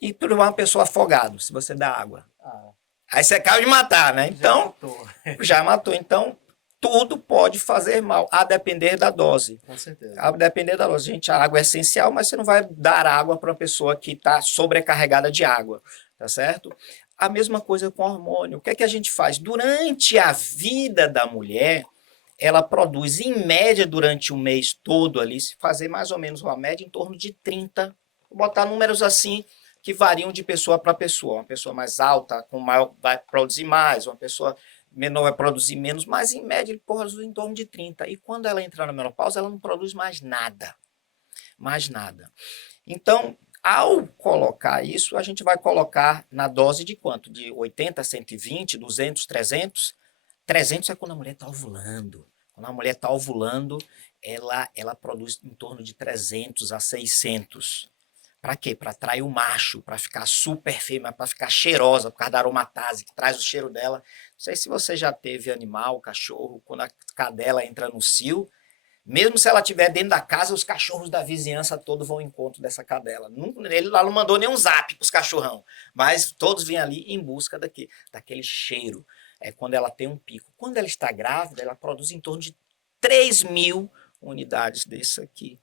e para uma pessoa afogado, se você dá água. Ah, Aí você acaba de matar, né? já Então, matou. já matou. Então, tudo pode fazer mal, a depender da dose. Com certeza. A depender da dose. Gente, a água é essencial, mas você não vai dar água para uma pessoa que está sobrecarregada de água, tá certo? A mesma coisa com hormônio. O que é que a gente faz? Durante a vida da mulher, ela produz, em média, durante o mês todo ali, se fazer mais ou menos uma média, em torno de 30, vou botar números assim, que variam de pessoa para pessoa. Uma pessoa mais alta com maior, vai produzir mais, uma pessoa menor vai produzir menos, mas em média ele produz em torno de 30. E quando ela entrar na menopausa, ela não produz mais nada. Mais nada. Então, ao colocar isso, a gente vai colocar na dose de quanto? De 80, 120, 200, 300? 300 é quando a mulher está ovulando. Quando a mulher está ovulando, ela produz em torno de 300 a 600. Para quê? Para atrair o macho, para ficar super fêmea, para ficar cheirosa, por causa da aromatase que traz o cheiro dela. Não sei se você já teve animal, cachorro, quando a cadela entra no cio, mesmo se ela estiver dentro da casa, os cachorros da vizinhança todos vão ao encontro dessa cadela. Ele lá não mandou nem um zap para os cachorrão, mas todos vêm ali em busca daquele cheiro. É quando ela tem um pico. Quando ela está grávida, ela produz em torno de 3.000 unidades desse aqui.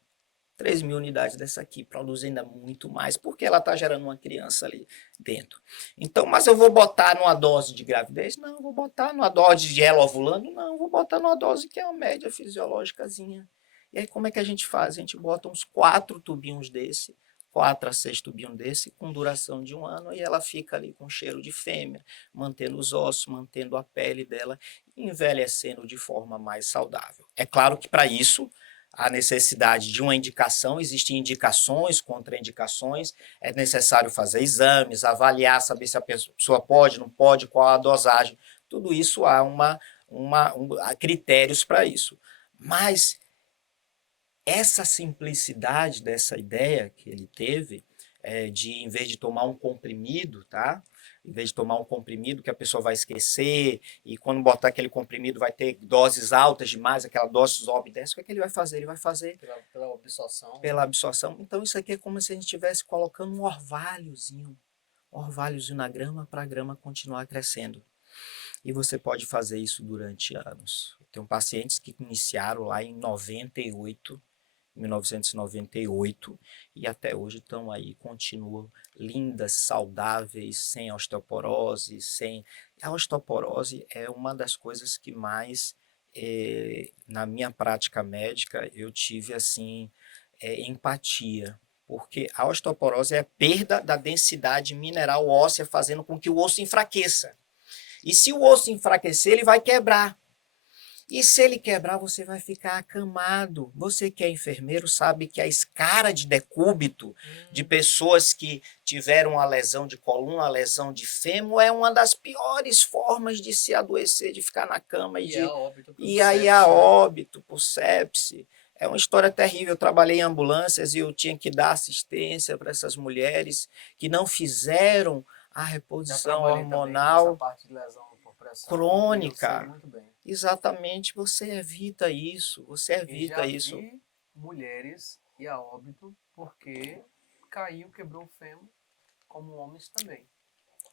3.000 unidades dessa aqui, produz ainda muito mais, porque ela está gerando uma criança ali dentro. Então, mas eu vou botar numa dose de gravidez? Não, vou botar numa dose de ela ovulando? Não, vou botar numa dose que é uma média fisiológicazinha. E aí como é que a gente faz? A gente bota uns 4 tubinhos desse, 4 a 6 tubinhos desse, com duração de 1 ano, e ela fica ali com cheiro de fêmea, mantendo os ossos, mantendo a pele dela, envelhecendo de forma mais saudável. É claro que para isso a necessidade de uma indicação, existem indicações, contraindicações, é necessário fazer exames, avaliar, saber se a pessoa pode, não pode, qual a dosagem. Tudo isso há há critérios para isso. Mas essa simplicidade dessa ideia que ele teve, de em vez de tomar um comprimido, tá? Em vez de tomar um comprimido que a pessoa vai esquecer, e quando botar aquele comprimido vai ter doses altas demais, aquela dose sobe e desce, o que é que ele vai fazer? Ele vai fazer Pela absorção. pela absorção. Então isso aqui é como se a gente estivesse colocando um orvalhozinho na grama para a grama continuar crescendo. E você pode fazer isso durante anos. Eu tenho pacientes que iniciaram lá em 98, 1998, e até hoje estão aí, continuam lindas, saudáveis, sem osteoporose, sem... A osteoporose é uma das coisas que mais, na minha prática médica, eu tive, assim, empatia, porque a osteoporose é a perda da densidade mineral óssea, fazendo com que o osso enfraqueça. E se o osso enfraquecer, ele vai quebrar. E se ele quebrar, você vai ficar acamado. Você que é enfermeiro sabe que a escara de decúbito de pessoas que tiveram uma lesão de coluna, uma lesão de fêmur, é uma das piores formas de se adoecer, de ficar na cama E a óbito por e aí sepse, a né? óbito por sepse. É uma história terrível. Eu trabalhei em ambulâncias e eu tinha que dar assistência para essas mulheres que não fizeram a Já reposição trabalhei também com essa hormonal parte de lesão por pressão. E eu sei crônica. muito bem. Exatamente, você evita isso, você E já evita isso. vi mulheres ir a óbito porque caiu, quebrou o fêmur, como homens também.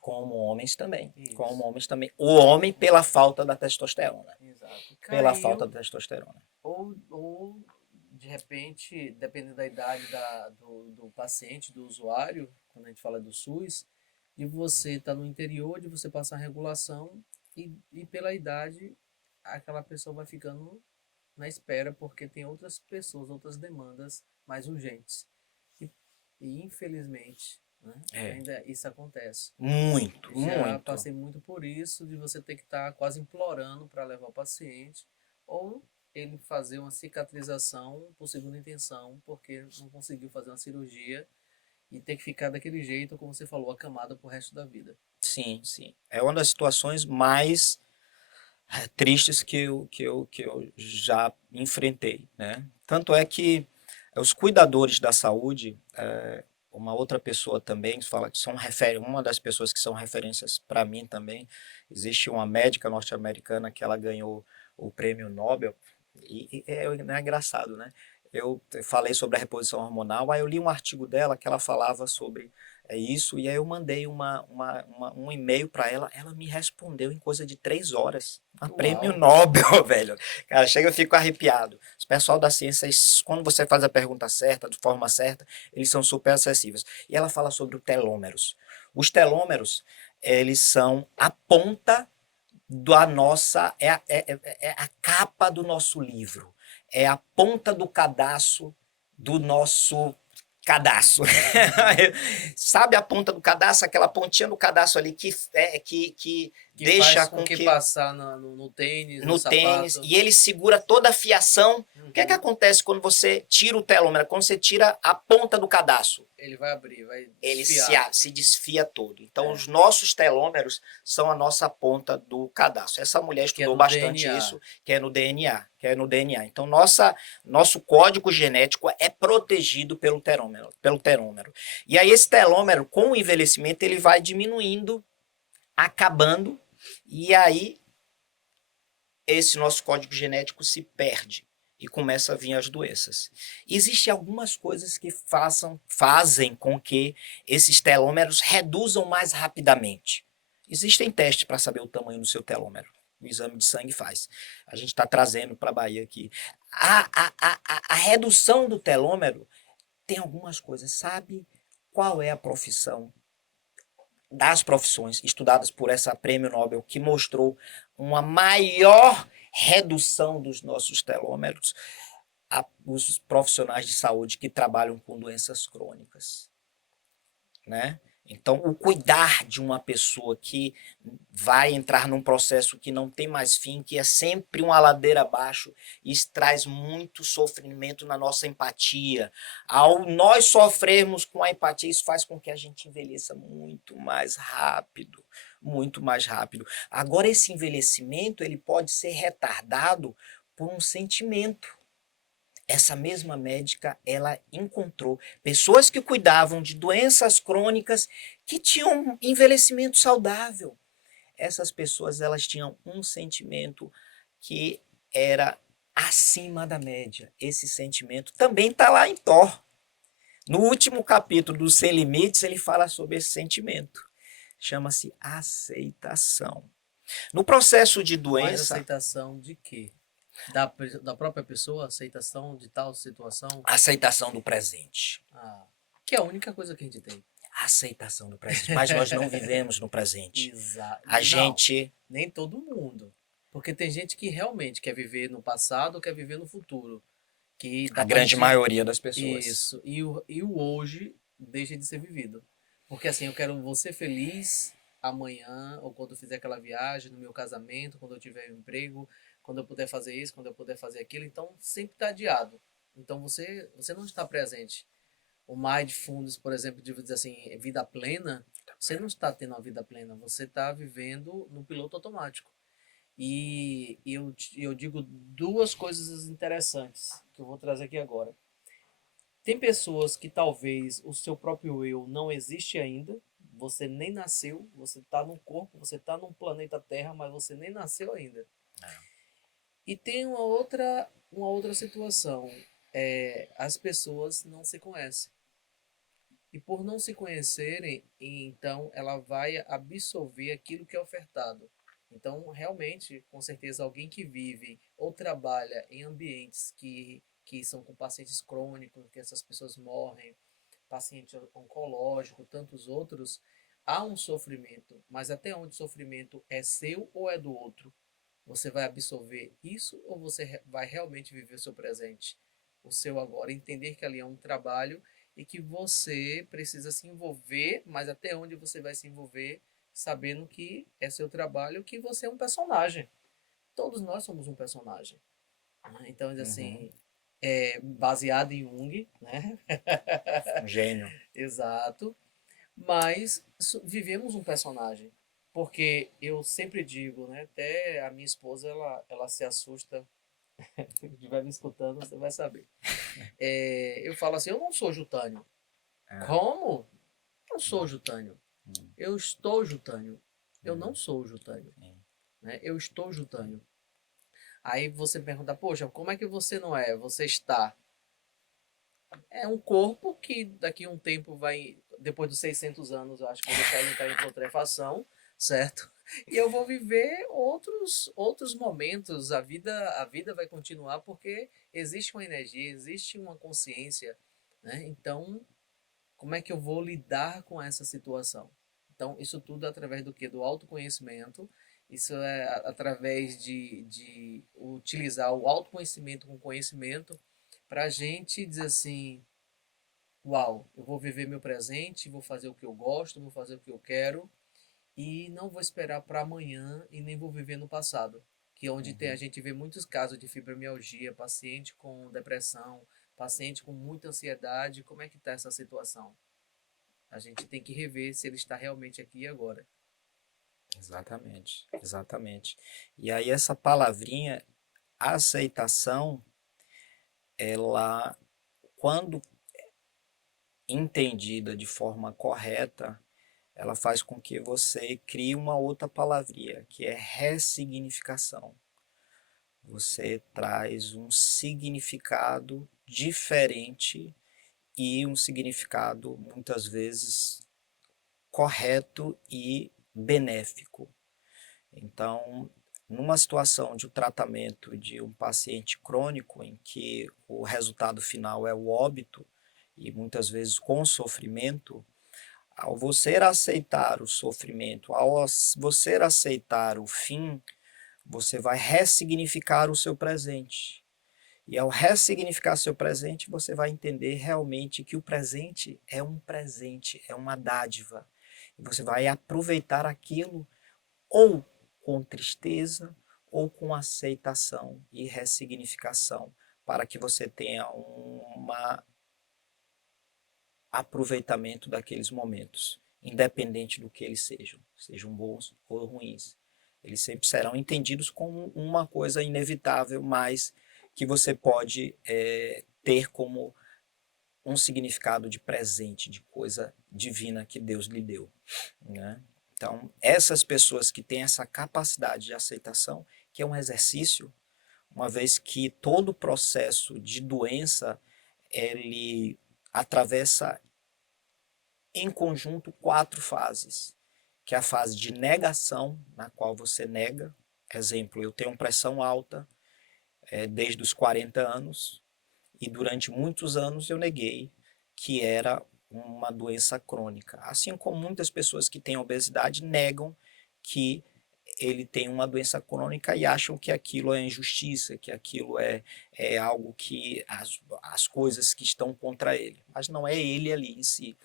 Como homens também. Isso. Como homens também. O homem pela falta da testosterona. Exato. Pela falta Caiu, da testosterona. ou de repente, dependendo da idade do paciente, do usuário, quando a gente fala do SUS, de você estar no interior, de você passar a regulação e pela idade aquela pessoa vai ficando na espera porque tem outras pessoas, outras demandas mais urgentes. E, e infelizmente, né, ainda isso acontece. Muito, Já muito. passei muito por isso, de você ter que estar quase implorando para levar o paciente, ou ele fazer uma cicatrização por segunda intenção, porque não conseguiu fazer uma cirurgia e ter que ficar daquele jeito, como você falou, acamado pro resto da vida. Sim, sim. É uma das situações mais tristes que eu já enfrentei, né? Tanto é que os cuidadores da saúde, uma outra pessoa também fala que uma das pessoas que são referências para mim também, existe uma médica norte-americana que ela ganhou o prêmio Nobel É engraçado, né? Eu falei sobre a reposição hormonal, aí eu li um artigo dela que ela falava sobre isso, e aí eu mandei um e-mail para ela, ela me respondeu em coisa de 3 horas. Um prêmio Uau! Nobel, velho. Cara, chega, eu fico arrepiado. Os pessoal da ciência, quando você faz a pergunta certa, de forma certa, eles são super acessíveis. E ela fala sobre os telômeros. Os telômeros, eles são a ponta da nossa, é a capa do nosso livro, é a ponta do cadastro do nosso cadastro. Sabe a ponta do cadastro, aquela pontinha do cadastro ali que Que deixa faz com com que que passar no tênis, no no tênis, sapato. e ele segura toda a fiação. O que é que Uhum. acontece quando você tira o telômero? Quando você tira a ponta do cadastro, Ele vai abrir, vai ele desfiar. se desfia todo. Então, É, os nossos telômeros são a nossa ponta do cadastro. Essa mulher que é estudou no bastante DNA. isso, que é no DNA. Então, nosso código genético é protegido pelo telômero. E aí, esse telômero, com o envelhecimento, ele vai diminuindo, acabando, e aí esse nosso código genético se perde e começa a vir as doenças. Existem algumas coisas que fazem com que esses telômeros reduzam mais rapidamente. Existem testes para saber o tamanho do seu telômero. O exame de sangue faz. A gente está trazendo para a Bahia aqui. A redução do telômero tem algumas coisas. Sabe qual é a profissão das profissões estudadas por essa prêmio Nobel que mostrou uma maior redução dos nossos telômeros, os profissionais de saúde que trabalham com doenças crônicas, né? Então, o cuidar de uma pessoa que vai entrar num processo que não tem mais fim, que é sempre uma ladeira abaixo, isso traz muito sofrimento na nossa empatia. Ao nós sofrermos com a empatia, isso faz com que a gente envelheça muito mais rápido, muito mais rápido. Agora, esse envelhecimento, ele pode ser retardado por um sentimento. Essa mesma médica, ela encontrou pessoas que cuidavam de doenças crônicas que tinham um envelhecimento saudável. Essas pessoas, elas tinham um sentimento que era acima da média. Esse sentimento também está lá em Thor. No último capítulo do Sem Limites, ele fala sobre esse sentimento. Chama-se aceitação. No processo de Mais doença, aceitação de quê? Da própria pessoa, aceitação de tal situação? aceitação do presente. Ah, que é a única coisa que a gente tem. Aceitação do presente. Mas nós não vivemos no presente. A Não, gente, nem todo mundo. Porque tem gente que realmente quer viver no passado ou quer viver no futuro. Que a dá pra grande gente. maioria das pessoas. Isso. E o hoje deixa de ser vivido. Porque assim, eu quero você feliz amanhã, ou quando eu fizer aquela viagem, no meu casamento, quando eu tiver um emprego, quando eu puder fazer isso, quando eu puder fazer aquilo. Então, sempre está adiado. Então, você não está presente. O Mindfulness, por exemplo, de dizer assim, vida plena, você não está tendo uma vida plena, você está vivendo no piloto automático. E eu digo duas coisas interessantes que eu vou trazer aqui agora. Tem pessoas que talvez o seu próprio eu não existe ainda, você nem nasceu, você está num corpo, você está num planeta Terra, mas você nem nasceu ainda. E tem uma outra situação, as pessoas não se conhecem. E por não se conhecerem, então ela vai absorver aquilo que é ofertado. Então, realmente, com certeza, alguém que vive ou trabalha em ambientes que são com pacientes crônicos, que essas pessoas morrem, paciente oncológico, tantos outros, há um sofrimento. Mas até onde o sofrimento é seu ou é do outro? Você vai absorver isso ou você vai realmente viver o seu presente, o seu agora? Entender que ali é um trabalho e que você precisa se envolver, mas até onde você vai se envolver, sabendo que é seu trabalho, que você é um personagem. Todos nós somos um personagem. Né? Então, Uhum. assim, é baseado em Jung, né? Um gênio. Exato. Mas vivemos um personagem. Porque eu sempre digo, né? Até a minha esposa, ela se assusta. Se estiver me escutando, você vai saber. Eu falo assim, eu não sou Jutânio. Ah, Como? Eu sou Jutânio. hum, Eu estou Jutânio. Eu não hum, sou Jutânio. sim. Né? Eu estou Jutânio. Aí você pergunta, poxa, como é que você não é? Você está. É um corpo que daqui a um tempo vai, depois dos 600 anos, eu acho que vou deixar ele entrar em putrefação, certo? E eu vou viver outros momentos. A vida vai continuar porque existe uma energia, existe uma consciência, né? Então, como é que eu vou lidar com essa situação? Então, isso tudo é através do que? Do autoconhecimento. Isso é através de utilizar o autoconhecimento com conhecimento para a gente dizer assim, uau, eu vou viver meu presente, vou fazer o que eu gosto, vou fazer o que eu quero e não vou esperar para amanhã e nem vou viver no passado. Que é onde a Uhum. gente vê muitos casos de fibromialgia, paciente com depressão, paciente com muita ansiedade. Como é que está essa situação? A gente tem que rever se ele está realmente aqui e agora. Exatamente, exatamente. E aí essa palavrinha, aceitação, ela, quando entendida de forma correta, ela faz com que você crie uma outra palavrinha, que é ressignificação. Você traz um significado diferente e um significado muitas vezes correto e benéfico. Então, numa situação de um tratamento de um paciente crônico em que o resultado final é o óbito e muitas vezes com sofrimento, ao você aceitar o sofrimento, ao você aceitar o fim, você vai ressignificar o seu presente. E ao ressignificar seu presente, você vai entender realmente que o presente é um presente, é uma dádiva. E você vai aproveitar aquilo ou com tristeza ou com aceitação e ressignificação, para que você tenha um aproveitamento daqueles momentos, independente do que eles sejam bons ou ruins. Eles sempre serão entendidos como uma coisa inevitável, mas que você pode ter como um significado de presente, de coisa divina que Deus lhe deu, né? Então, essas pessoas que têm essa capacidade de aceitação, que é um exercício, uma vez que todo o processo de doença ele atravessa em conjunto 4 fases, que é a fase de negação, na qual você nega. Exemplo, eu tenho pressão alta desde os 40 anos e durante muitos anos eu neguei que era uma doença crônica. Assim como muitas pessoas que têm obesidade negam que ele tem uma doença crônica e acham que aquilo é injustiça, que aquilo é algo que as coisas que estão contra ele. Mas não é ele ali em si.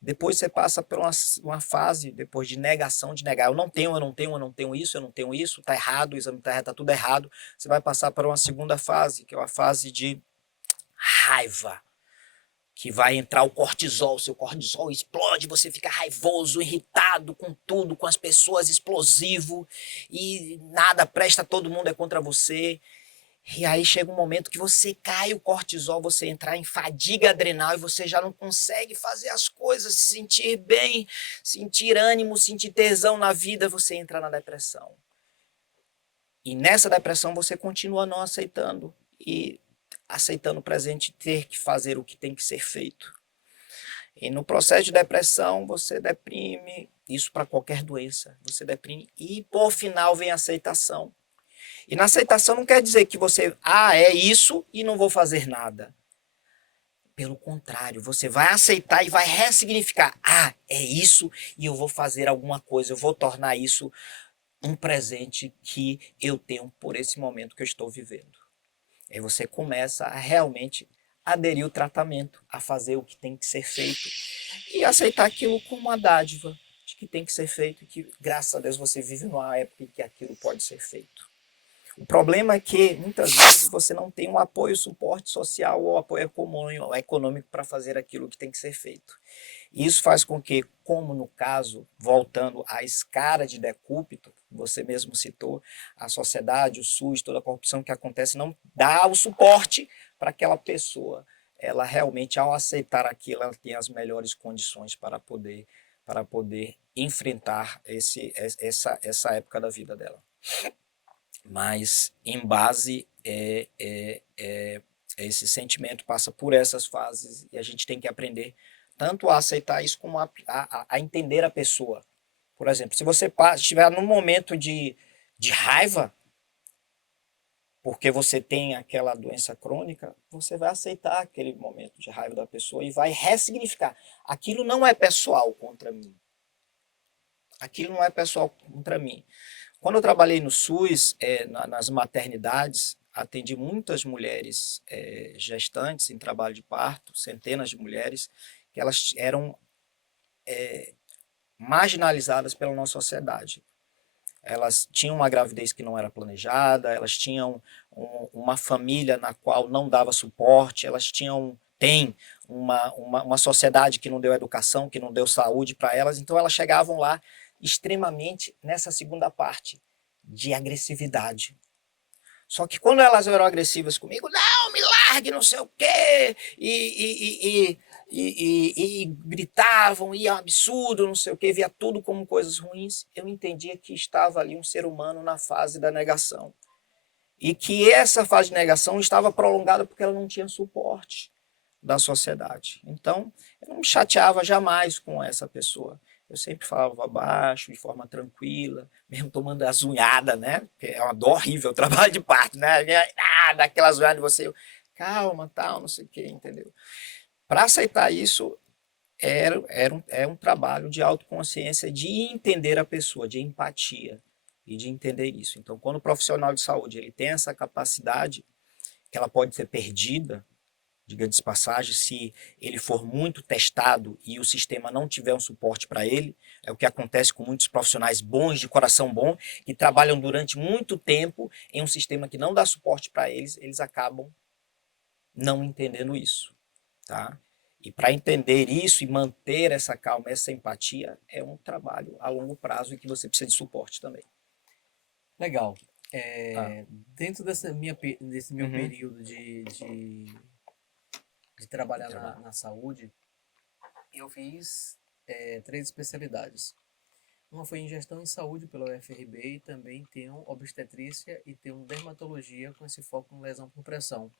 Depois você passa por uma fase, depois de negação, de negar, eu não tenho isso, tá errado, o exame tá errado, tá tudo errado. Você vai passar por uma segunda fase, que é uma fase de raiva, que vai entrar o cortisol, seu cortisol explode, você fica raivoso, irritado com tudo, com as pessoas, explosivo, e nada presta, todo mundo é contra você. E aí chega um momento que você cai o cortisol, você entrar em fadiga adrenal e você já não consegue fazer as coisas, se sentir bem, sentir ânimo, sentir tesão na vida, você entra na depressão. E nessa depressão você continua não aceitando e aceitando o presente ter que fazer o que tem que ser feito. E no processo de depressão você deprime, isso para qualquer doença, você deprime e por final vem a aceitação. E na aceitação não quer dizer que você, é isso e não vou fazer nada. Pelo contrário, você vai aceitar e vai ressignificar. É isso e eu vou fazer alguma coisa, eu vou tornar isso um presente que eu tenho por esse momento que eu estou vivendo. Aí você começa a realmente aderir ao tratamento, a fazer o que tem que ser feito e aceitar aquilo como uma dádiva de que tem que ser feito e que, graças a Deus, você vive numa época em que aquilo pode ser feito. O problema é que, muitas vezes, você não tem um apoio, suporte social ou apoio econômico para fazer aquilo que tem que ser feito. Isso faz com que, como no caso, voltando à escala de decúbito, você mesmo citou, a sociedade, o SUS, toda a corrupção que acontece, não dá o suporte para aquela pessoa. Ela realmente, ao aceitar aquilo, ela tem as melhores condições para poder enfrentar essa época da vida dela. Mas em base esse sentimento passa por essas fases e a gente tem que aprender tanto a aceitar isso como a entender a pessoa. Por exemplo, se você estiver num momento de raiva, porque você tem aquela doença crônica, você vai aceitar aquele momento de raiva da pessoa e vai ressignificar. Aquilo não é pessoal contra mim. Aquilo não é pessoal contra mim. Quando eu trabalhei no SUS, nas maternidades, atendi muitas mulheres gestantes em trabalho de parto, centenas de mulheres, que elas eram marginalizadas pela nossa sociedade. Elas tinham uma gravidez que não era planejada, elas tinham uma família na qual não dava suporte, elas têm uma sociedade que não deu educação, que não deu saúde para elas, então elas chegavam lá extremamente nessa segunda parte, de agressividade. Só que quando elas eram agressivas comigo, não, me largue, não sei o quê, e gritavam, e é um absurdo, não sei o quê, via tudo como coisas ruins, eu entendia que estava ali um ser humano na fase da negação. E que essa fase de negação estava prolongada porque ela não tinha suporte da sociedade. Então, eu não me chateava jamais com essa pessoa. Eu sempre falava baixo, de forma tranquila, mesmo tomando as unhadas, né? Porque é uma dor horrível o trabalho de parto, né? Daquelas unhadas de você, calma, tal, não sei o quê, entendeu? Para aceitar isso, é um trabalho de autoconsciência, de entender a pessoa, de empatia e de entender isso. Então, quando o profissional de saúde ele tem essa capacidade, que ela pode ser perdida, diga de passagem, se ele for muito testado e o sistema não tiver um suporte para ele, é o que acontece com muitos profissionais bons, de coração bom, que trabalham durante muito tempo em um sistema que não dá suporte para eles, eles acabam não entendendo isso, tá? E para entender isso e manter essa calma, essa empatia, é um trabalho a longo prazo e que você precisa de suporte também. Legal. Ah. Dentro desse meu Uhum. período de trabalhar na saúde, eu fiz 3 especialidades. Uma foi em gestão em saúde pela UFRB e também tenho obstetrícia e tenho dermatologia com esse foco em lesão por pressão.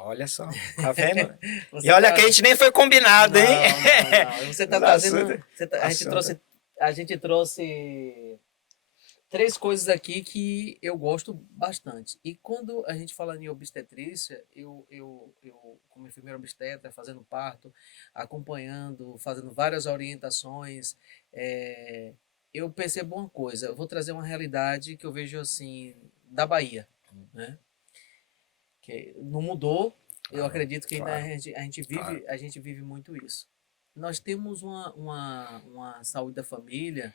Olha só, tá vendo? E Você olha que tá. a gente nem foi combinado, hein? Não, não, não. Você Os está trazendo. assuntos, A gente assunto. trouxe. A gente trouxe 3 coisas aqui que eu gosto bastante. E quando a gente fala em obstetrícia, eu como enfermeiro obstetra, fazendo parto, acompanhando, fazendo várias orientações, eu percebo uma coisa. Eu vou trazer uma realidade que eu vejo assim da Bahia, né? Que não mudou. Eu Claro, acredito que ainda claro, claro. a gente vive muito isso. Nós temos uma saúde da família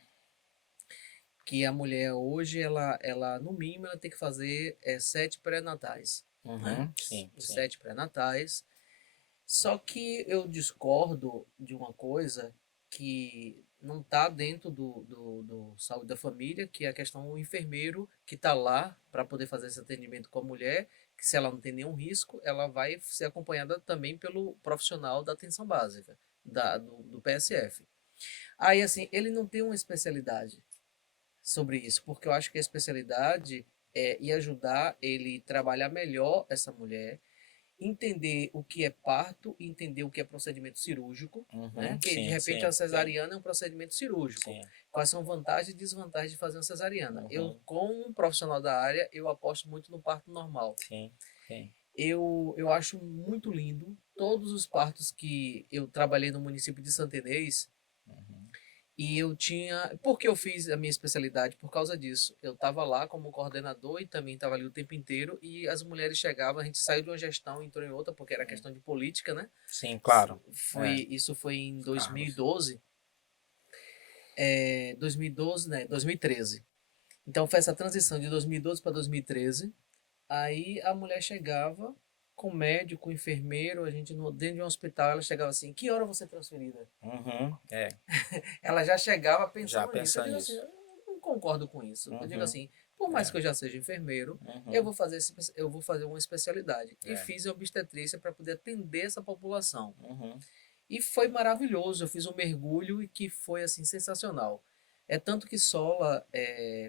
que a mulher hoje, ela no mínimo, ela tem que fazer 7 pré-natais, né? Uhum, sim, Os sim. 7 pré-natais. Só que eu discordo de uma coisa que não está dentro do saúde da família, que é a questão do enfermeiro que está lá para poder fazer esse atendimento com a mulher, que se ela não tem nenhum risco, ela vai ser acompanhada também pelo profissional da atenção básica, do PSF. Aí, assim, ele não tem uma especialidade sobre isso, porque eu acho que a especialidade ia ajudar ele trabalhar melhor essa mulher, entender o que é parto, entender o que é procedimento cirúrgico, né? Uhum, Que de sim, repente a sim, sim, cesariana é um procedimento cirúrgico. sim. Quais são vantagens e desvantagens de fazer uma cesariana? Eu, Uhum, como um profissional da área, eu aposto muito no parto normal. sim, sim. Eu acho muito lindo todos os partos que eu trabalhei no município de Santa Inês, Uhum, e eu tinha. Porque eu fiz a minha especialidade por causa disso. Eu estava lá como coordenador e também estava ali o tempo inteiro. E as mulheres chegavam, a gente saiu de uma gestão, entrou em outra, porque era uhum. questão de política, né? Sim, claro. É, Isso foi em Carlos. 2012. 2012, né? 2013. Então foi essa transição de 2012 para 2013. Aí a mulher chegava com médico, enfermeiro, a gente dentro de um hospital, ela chegava assim: que hora você é transferida? Uhum, Ela já chegava já pensando nisso. Eu pensando digo assim, nisso. eu não concordo com isso. Eu digo Uhum, assim, por mais é, que eu já seja enfermeiro, uhum, eu vou fazer uma especialidade. E é, fiz a obstetrícia para poder atender essa população. uhum, E foi maravilhoso. Eu fiz um mergulho e que foi assim sensacional. É tanto que Sola,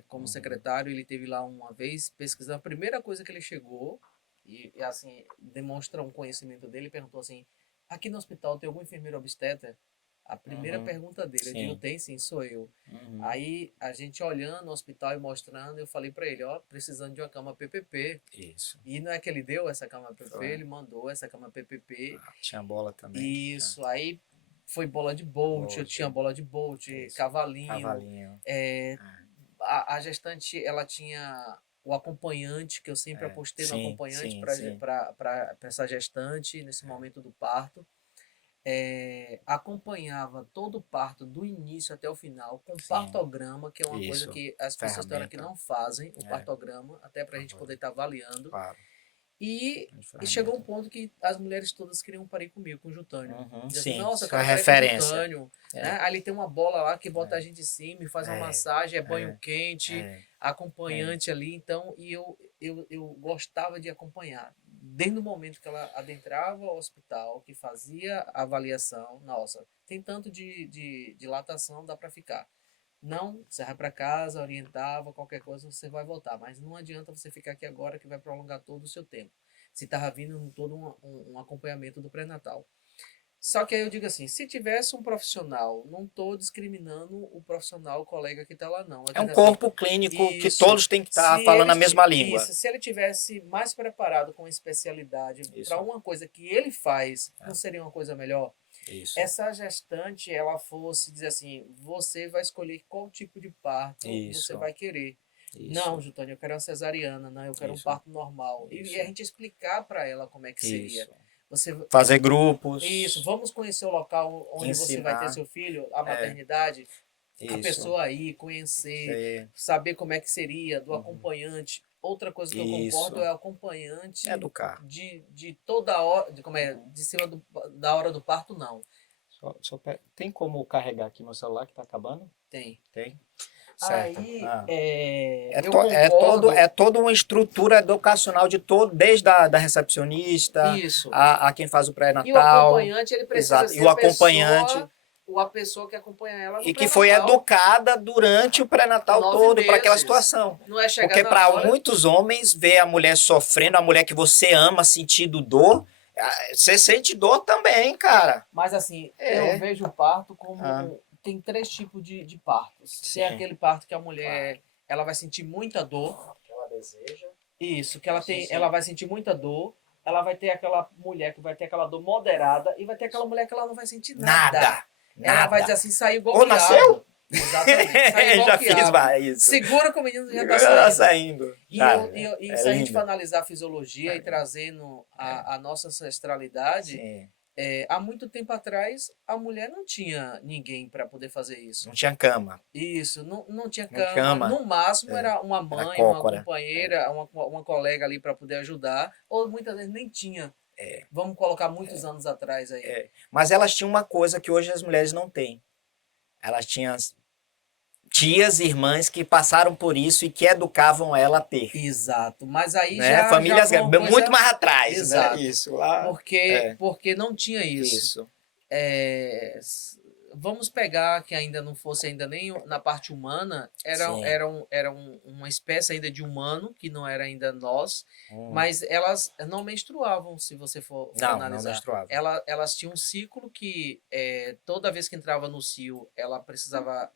como Uhum. secretário, ele teve lá uma vez pesquisando. A primeira coisa que ele chegou, e assim, demonstra um conhecimento dele, perguntou assim: aqui no hospital tem algum enfermeiro obstetra? A primeira Uhum. pergunta dele, eu digo: Sim. tem sim, sou eu. Uhum. Aí a gente olhando o hospital e mostrando, eu falei para ele: ó, precisando de uma cama PPP. Isso. E não é que ele deu essa cama PPP, Foi. ele mandou essa cama PPP. Ah, tinha bola também. Tinha. Isso, aí foi bola de Bolt, eu Boa, tinha bola de Bolt, isso. cavalinho. Cavalinho. é, Ah, a gestante, ela tinha o acompanhante, que eu sempre é. apostei no Sim, acompanhante sim, sim. para essa gestante, nesse É. momento do parto. Acompanhava todo o parto, do início até o final, com Sim. partograma, que é uma coisa Isso. que as pessoas têm hora que Ferramenta. não fazem, o É. partograma, até para a gente poder estar avaliando. Claro. E, De e chegou um ferramenta. ponto que as mulheres todas queriam parir comigo, com o Jutânio. Uhum. Diz assim, Sim. nossa, eu Sua quero parir com o referência. Jutânio. É. Né? Ali tem uma bola lá que bota a É. gente em cima e faz uma É. massagem, é banho É. quente, É. É. acompanhante ali. Então, eu gostava de acompanhar. Desde o momento que ela adentrava o hospital, que fazia a avaliação, nossa, tem tanto de dilatação, dá para ficar. Não, você vai para casa, orientava, qualquer coisa você vai voltar. Mas não adianta você ficar aqui agora que vai prolongar todo o seu tempo. Se estava vindo todo um acompanhamento do pré-natal. Só que aí eu digo assim, se tivesse um profissional, não estou discriminando o profissional, o colega que está lá, não. Eu É um digo assim, corpo clínico que isso, todos têm que se estar falando a mesma língua. isso, se ele tivesse mais preparado com especialidade para Isso. uma coisa que ele faz, não É. seria uma coisa melhor? Isso. Essa gestante, ela fosse dizer assim, você vai escolher qual tipo de parto você Isso. vai querer. Não, Isso. Jutânia, eu quero uma cesariana, não, eu quero um Isso. parto normal. E a Isso. gente explicar para ela como é que seria. Isso. Você, Fazer isso, grupos, vamos conhecer o local onde você vai ter ensinar. seu filho, a É. maternidade, a Isso. pessoa aí, conhecer, É. saber como é que seria, do Uhum. acompanhante. Outra coisa que eu concordo Isso. é o acompanhante Educar. de toda hora, como é, Uhum. de cima da hora do parto, não. Tem como carregar aqui meu celular que está acabando? Tem. Tem. Certo. Aí, Ah. eu concordo. É toda uma estrutura educacional de todo, desde a da recepcionista Isso. a quem faz o E o pré-natal, acompanhante, ele precisa exato, e ser o acompanhante, a pessoa que acompanha ela no e que foi pré-natal, educada durante o pré-natal 9 todo para aquela meses. situação. Não é chegar Porque na para hora. muitos homens, ver a mulher sofrendo, a mulher que você ama sentindo dor, você sente dor também, cara. Mas assim, eu É. vejo o parto Ah, como. Tem três tipos de partos. Tem sim, aquele parto que a claro. mulher ela vai sentir muita dor. Que ela deseja. Isso, que Sim, ela sim. vai sentir muita dor. Ela vai ter aquela mulher que vai ter aquela dor moderada e vai ter aquela mulher que ela não vai sentir nada. Nada. Ela vai dizer Nada. assim, saiu igual Ou nasceu? quiabo. Exatamente, saiu igual Já fiz quiabo. isso. Segura que o menino já está Ela saindo. saindo. Cara, E é se a gente for lindo. analisar a fisiologia e trazendo É, a nossa ancestralidade, sim. há muito tempo atrás a mulher não tinha ninguém para poder fazer isso. Não tinha cama. Isso, não tinha Não cama. cama. No máximo É, era uma era mãe, uma cócora. companheira, uma colega ali para poder ajudar, ou muitas vezes nem tinha. É, Vamos colocar muitos anos atrás aí. é. Mas elas tinham uma coisa que hoje as mulheres não têm. Elas tinham tias e irmãs que passaram por isso e que educavam ela a ter. Exato, mas aí Né? já Famílias foi uma muito coisa. mais atrás, né? Exato, Isso lá. É, porque não tinha isso. isso. É, vamos pegar que ainda não fosse ainda nem na parte humana, Sim. uma espécie ainda de humano, que não era ainda nós, Hum. mas elas não menstruavam, se você for Não analisar. menstruava. Elas tinham um ciclo que toda vez que entrava no cio, ela precisava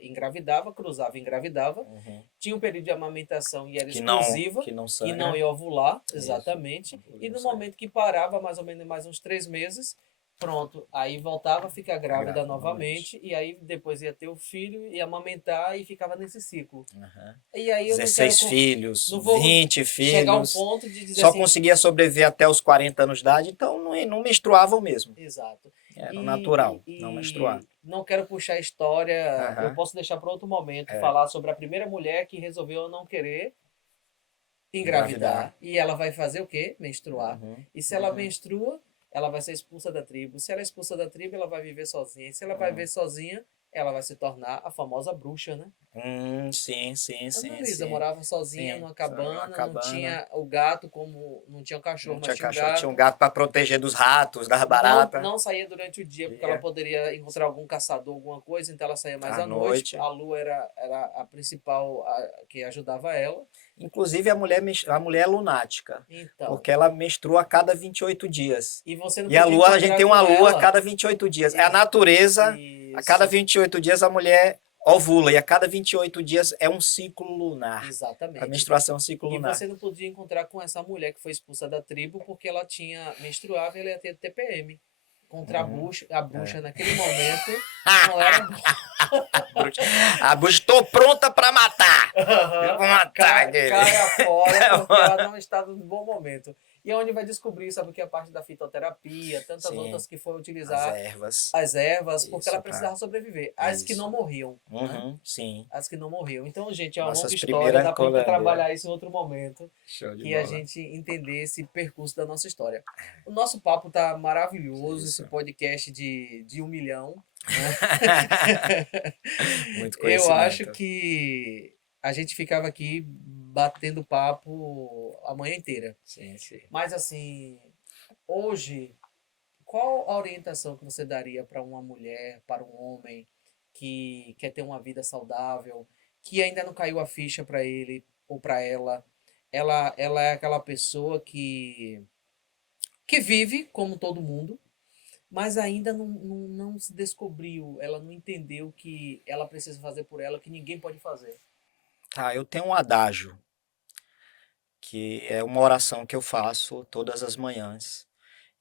engravidava, cruzava e engravidava. Uhum. Tinha um período de amamentação e era Que não, exclusiva, que não e não sangra. ia ovular, Isso. exatamente. E Não no sangra. momento que parava, mais ou menos mais uns 3 meses, pronto, aí voltava a ficar Fica grávida grávida novamente. novamente, e aí depois ia ter o filho, ia amamentar e ficava nesse ciclo. Uhum. E aí eu 16 filhos, não vou 20 chegar a um filhos. ponto de dizer Só assim, conseguia sobreviver até os 40 anos de idade, então não menstruavam mesmo. exato. Era o E, natural, não menstruar. e não quero puxar a história, eu Aham. posso deixar para outro momento, É. falar sobre a primeira mulher que resolveu não querer Engravidar. engravidar e ela vai fazer o quê? Menstruar. Uhum. E se ela menstrua, ela vai ser expulsa da tribo. Se ela é expulsa da tribo, ela vai viver sozinha. E se ela vai Uhum. viver sozinha, ela vai se tornar a famosa bruxa, né? Sim, sim, Ana sim, Luísa sim. morava sozinha Sim, numa uma cabana, não cabana. tinha o gato como. Não tinha o cachorro, Não mas tinha tinha o cachorro, tinha um gato. gato para proteger dos ratos, das Não, baratas. não saía durante o dia porque ela Ia poderia encontrar algum caçador, alguma coisa, então ela saía mais à à noite. noite. A Lu era a principal que ajudava ela. Inclusive, a mulher é lunática, Então, porque ela menstrua a cada 28 dias. e você não E a podia lua, a gente encontrar tem uma com lua a ela. cada 28 dias. É a Ex- natureza, a cada Isso, 28 dias a mulher ovula, e a cada 28 dias é um ciclo lunar. A exatamente. menstruação é um ciclo E lunar. você não podia encontrar com essa mulher que foi expulsa da tribo porque ela tinha menstruava e ela ia ter TPM. Encontrar Uhum. a bruxa naquele momento não era bom. A bruxa, estou pronta para matar. Eu vou matar aquele. Caia fora porque ela não estava no bom momento. E é onde vai descobrir, sabe, o que é a parte da fitoterapia, tantas Sim, outras que foi as utilizar ervas. as ervas, porque ela Isso, para precisava sobreviver. As que não isso. morriam, né? Uhum, sim. As que não morriam. Então, gente, é uma longa Nossas história, primeiras dá pra gente colônias. trabalhar isso em outro momento, Show de que a bola. gente entender esse percurso da nossa história. O nosso papo tá maravilhoso, esse Isso. podcast de 1 milhão, né? Muito Eu acho conhecimento. que a gente ficava aqui batendo papo a manhã inteira. Sim, sim. Mas assim, hoje, qual a orientação que você daria para uma mulher, para um homem que quer ter uma vida saudável, que ainda não caiu a ficha para ele ou para ela? Ela é aquela pessoa que vive como todo mundo, mas ainda não se descobriu, ela não entendeu que ela precisa fazer por ela, que ninguém pode fazer. Tá, eu tenho um adágio, que é uma oração que eu faço todas as manhãs.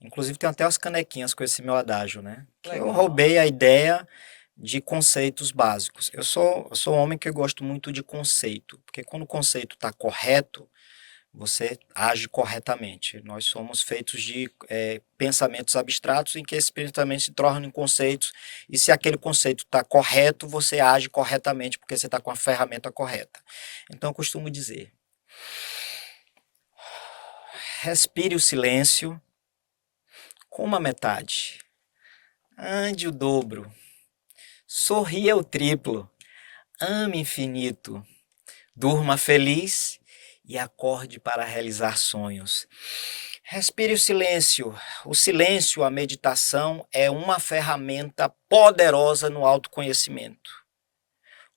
Inclusive tem até as canequinhas com esse meu adágio, né? Que eu Legal. roubei a ideia de conceitos básicos. Eu sou um homem que gosto muito de conceito, porque quando o conceito está correto, você age corretamente. Nós somos feitos de pensamentos abstratos em que esses pensamentos se tornam em conceitos, e se aquele conceito está correto, você age corretamente porque você está com a ferramenta correta. Então eu costumo dizer: respire o silêncio, coma metade, ande o dobro, sorria o triplo, ame infinito, durma feliz e acorde para realizar sonhos. Respire o silêncio. O silêncio, a meditação, é uma ferramenta poderosa no autoconhecimento.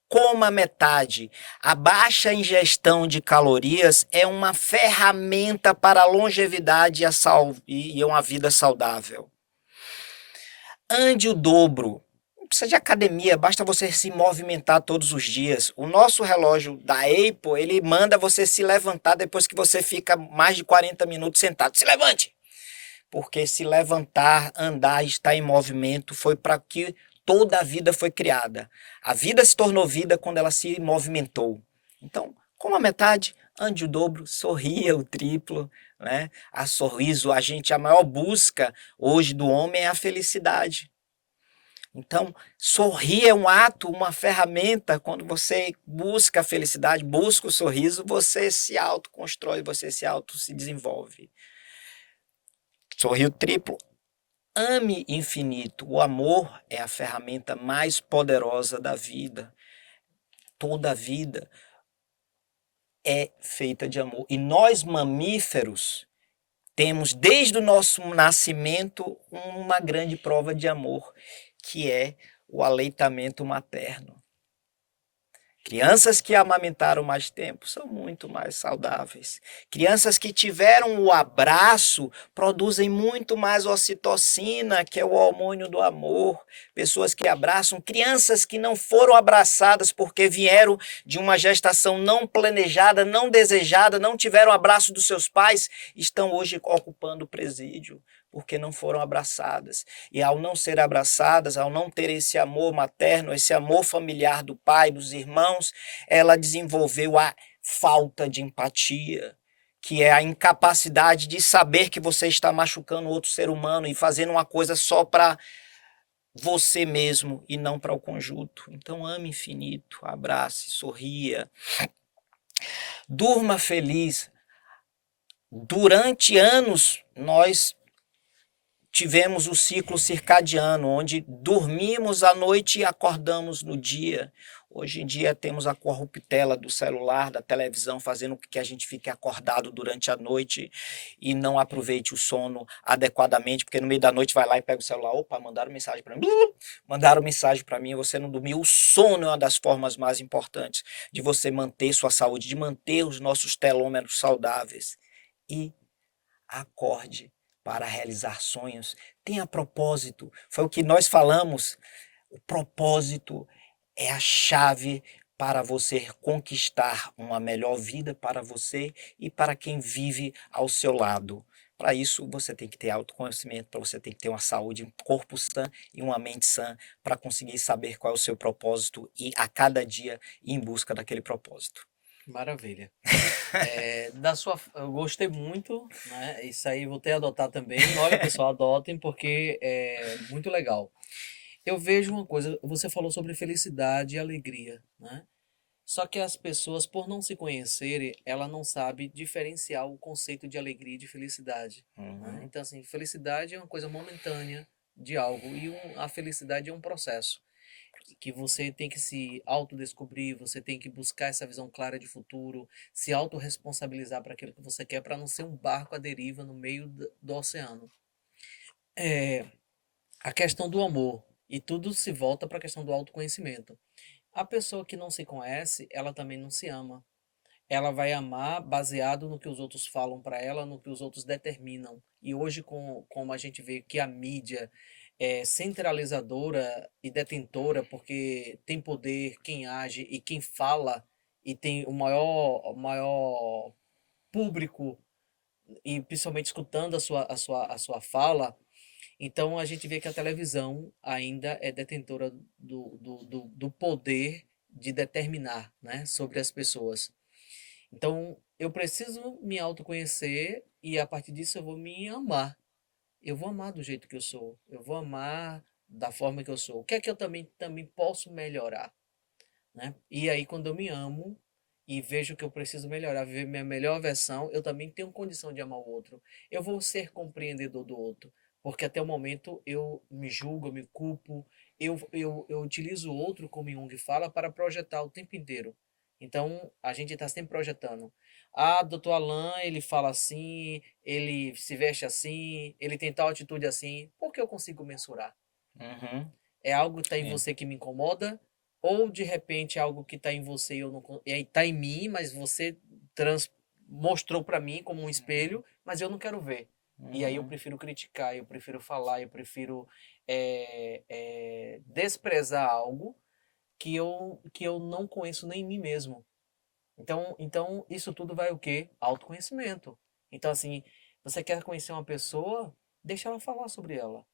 Coma metade. A baixa ingestão de calorias é uma ferramenta para a longevidade e uma vida saudável. Ande o dobro. Não precisa de academia, basta você se movimentar todos os dias. O nosso relógio da Apple, ele manda você se levantar depois que você fica mais de 40 minutos sentado. Se levante! Porque se levantar, andar, estar em movimento foi para que toda a vida foi criada. A vida se tornou vida quando ela se movimentou. Então, como a metade, ande o dobro, sorria o triplo, né? A sorriso, a maior busca hoje do homem é a felicidade. Então, sorrir é um ato, uma ferramenta. Quando você busca a felicidade, busca o sorriso, você se autoconstrói, você se desenvolve. Sorriu triplo, ame infinito. O amor é a ferramenta mais poderosa da vida. Toda a vida é feita de amor. E nós, mamíferos, temos desde o nosso nascimento uma grande prova de amor, que é o aleitamento materno. Crianças que amamentaram mais tempo são muito mais saudáveis. Crianças que tiveram o abraço produzem muito mais ocitocina, que é o hormônio do amor. Pessoas que abraçam, crianças que não foram abraçadas porque vieram de uma gestação não planejada, não desejada, não tiveram abraço dos seus pais, estão hoje ocupando o presídio porque não foram abraçadas. E ao não ser abraçadas, ao não ter esse amor materno, esse amor familiar do pai, dos irmãos, ela desenvolveu a falta de empatia, que é a incapacidade de saber que você está machucando outro ser humano e fazendo uma coisa só para você mesmo e não para o conjunto. Então ame infinito, abrace, sorria, durma feliz. Durante anos nós tivemos o ciclo circadiano, onde dormimos à noite e acordamos no dia. Hoje em dia temos a corruptela do celular, da televisão, fazendo com que a gente fique acordado durante a noite e não aproveite o sono adequadamente, porque no meio da noite vai lá e pega o celular, opa, mandaram mensagem para mim, mandaram mensagem para mim, você não dormiu. O sono é uma das formas mais importantes de você manter sua saúde, de manter os nossos telômeros saudáveis. E acorde para realizar sonhos, tenha propósito. Foi o que nós falamos. O propósito é a chave para você conquistar uma melhor vida para você e para quem vive ao seu lado. Para isso, você tem que ter autoconhecimento, para você tem que ter uma saúde, um corpo sã e uma mente sã, para conseguir saber qual é o seu propósito e a cada dia ir em busca daquele propósito. Maravilha. Eu gostei muito, né? Isso aí vou ter que adotar também. Olha, pessoal, adotem porque é muito legal. Eu vejo uma coisa, você falou sobre felicidade e alegria, né? Só que as pessoas, por não se conhecerem, ela não sabe diferenciar o conceito de alegria e de felicidade, né? Uhum. Então, assim, felicidade é uma coisa momentânea de algo e a felicidade é um processo que você tem que se autodescobrir, você tem que buscar essa visão clara de futuro, se autorresponsabilizar para aquilo que você quer, para não ser um barco à deriva no meio do oceano. É, a questão do amor, e tudo se volta para a questão do autoconhecimento. A pessoa que não se conhece, ela também não se ama. Ela vai amar baseado no que os outros falam para ela, no que os outros determinam. E hoje, como a gente vê que a mídia é centralizadora e detentora, porque tem poder quem age e quem fala, e tem o maior público, e principalmente escutando a sua fala, então a gente vê que a televisão ainda é detentora do poder de determinar, né, sobre as pessoas. Então, eu preciso me autoconhecer e a partir disso eu vou me amar. Eu vou amar do jeito que eu sou. Eu vou amar da forma que eu sou. O que é que eu também posso melhorar, né? E aí, quando eu me amo e vejo que eu preciso melhorar, viver minha melhor versão, eu também tenho condição de amar o outro. Eu vou ser compreendedor do outro. Porque até o momento eu me julgo, eu me culpo, eu utilizo o outro, como Jung fala, para projetar o tempo inteiro. Então, a gente está sempre projetando. Ah, doutor Alain, ele fala assim, ele se veste assim, ele tem tal atitude assim. Por que eu consigo mensurar? Uhum. É algo que está em Sim. você que me incomoda? Ou de repente é algo que está em você e eu não, e aí está em mim, mas você mostrou para mim como um espelho, mas eu não quero ver. E aí eu Uhum. prefiro criticar, eu prefiro falar, eu prefiro desprezar algo que eu não conheço nem em mim mesmo. Então isso tudo vai o quê? Autoconhecimento. Então, assim, você quer conhecer uma pessoa, deixa ela falar sobre ela.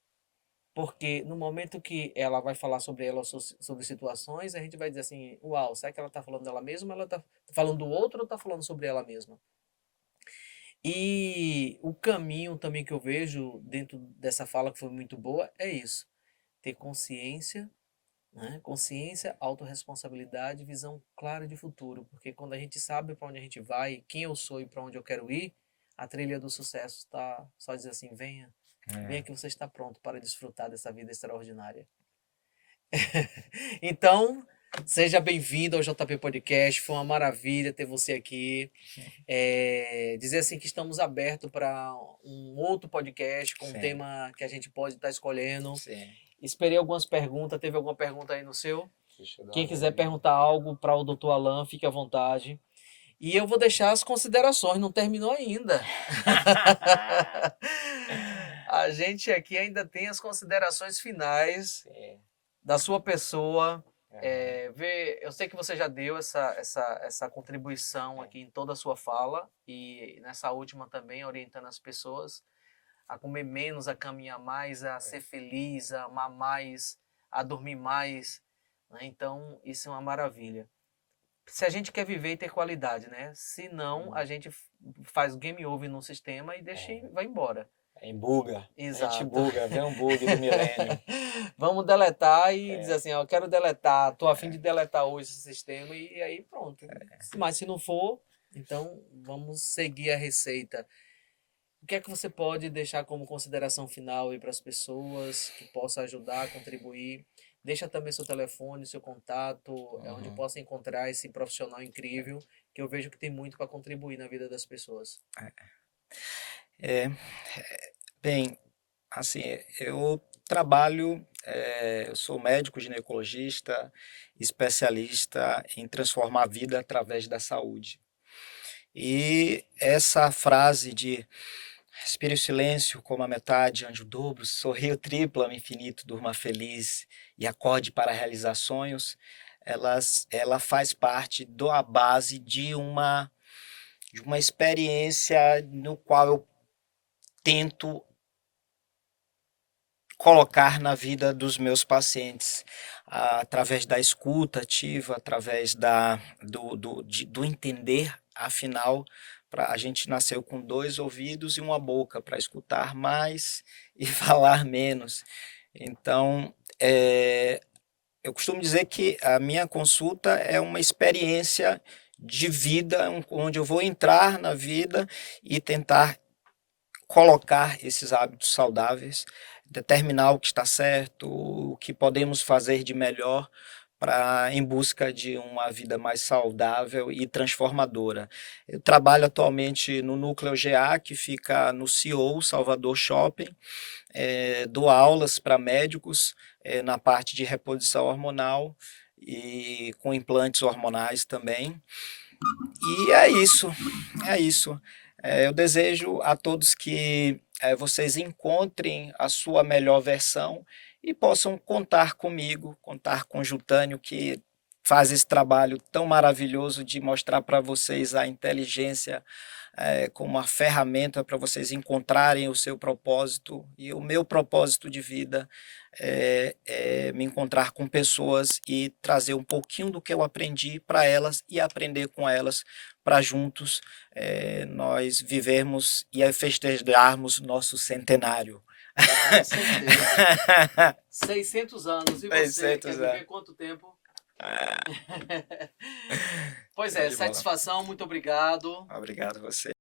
Porque no momento que ela vai falar sobre ela, sobre situações, a gente vai dizer assim, uau, será que ela está falando dela mesma, ela está falando do outro ou está falando sobre ela mesma? E o caminho também que eu vejo dentro dessa fala que foi muito boa é isso. Ter consciência, né? Consciência, autorresponsabilidade, visão clara de futuro. Porque quando a gente sabe para onde a gente vai, quem eu sou e para onde eu quero ir, a trilha do sucesso está só dizer assim, venha, venha É. que você está pronto para desfrutar dessa vida extraordinária. Então, seja bem-vindo ao JP Podcast. Foi uma maravilha ter você aqui. Dizer assim que estamos abertos para um outro podcast com um Sim, tema que a gente pode estar escolhendo. sim. Esperei algumas perguntas. Teve alguma pergunta aí no seu? Deixa eu dar Quem uma quiser olhadinha. perguntar algo para o Dr. Alan, fique à vontade. E eu vou deixar as considerações, não terminou ainda. A gente aqui ainda tem as considerações finais Sim. da sua pessoa. Aham. Eu sei que você já deu essa contribuição aqui em toda a sua fala e nessa última também, orientando as pessoas a comer menos, a caminhar mais, a ser feliz, a amar mais, a dormir mais, né? Então, isso é uma maravilha. Se a gente quer viver e ter qualidade, né? Se não, a gente faz game over no sistema e deixa e É. vai embora. Em buga. A gente Exato. buga, vem um bug do milênio. Vamos deletar e dizer É, assim, ó, eu quero deletar, tô a fim de deletar hoje esse sistema e aí pronto. Mas se não for, então vamos seguir a receita. O que é que você pode deixar como consideração final aí para as pessoas que possa ajudar, contribuir? Deixa também seu telefone, seu contato, onde eu Uhum. possa encontrar esse profissional incrível, que eu vejo que tem muito para contribuir na vida das pessoas. É, bem, assim, eu trabalho, eu sou médico ginecologista, especialista em transformar a vida através da saúde. E essa frase de respire o silêncio como a metade, ande o dobro, sorria o triplo, ame infinito, durma feliz e acorde para realizar sonhos, ela faz parte da base de uma experiência no qual eu tento colocar na vida dos meus pacientes, através da escuta ativa, através do entender, afinal, a gente nasceu com dois ouvidos e uma boca para escutar mais e falar menos. Então, eu costumo dizer que a minha consulta é uma experiência de vida, onde eu vou entrar na vida e tentar colocar esses hábitos saudáveis, determinar o que está certo, o que podemos fazer de melhor para em busca de uma vida mais saudável e transformadora. Eu trabalho atualmente no Núcleo GA, que fica no CEO, Salvador Shopping, dou aulas para médicos na parte de reposição hormonal e com implantes hormonais também. E é isso, é isso. Eu desejo a todos que vocês encontrem a sua melhor versão e possam contar comigo, contar com o Jutânio, que faz esse trabalho tão maravilhoso de mostrar para vocês a inteligência como uma ferramenta para vocês encontrarem o seu propósito. E o meu propósito de vida é me encontrar com pessoas e trazer um pouquinho do que eu aprendi para elas e aprender com elas, para juntos nós vivermos e festejarmos nosso centenário. Com certeza. 600 anos. E você, quer 600 viver anos. quanto tempo? Pois Show é, de bola. satisfação, muito obrigado. Obrigado a você.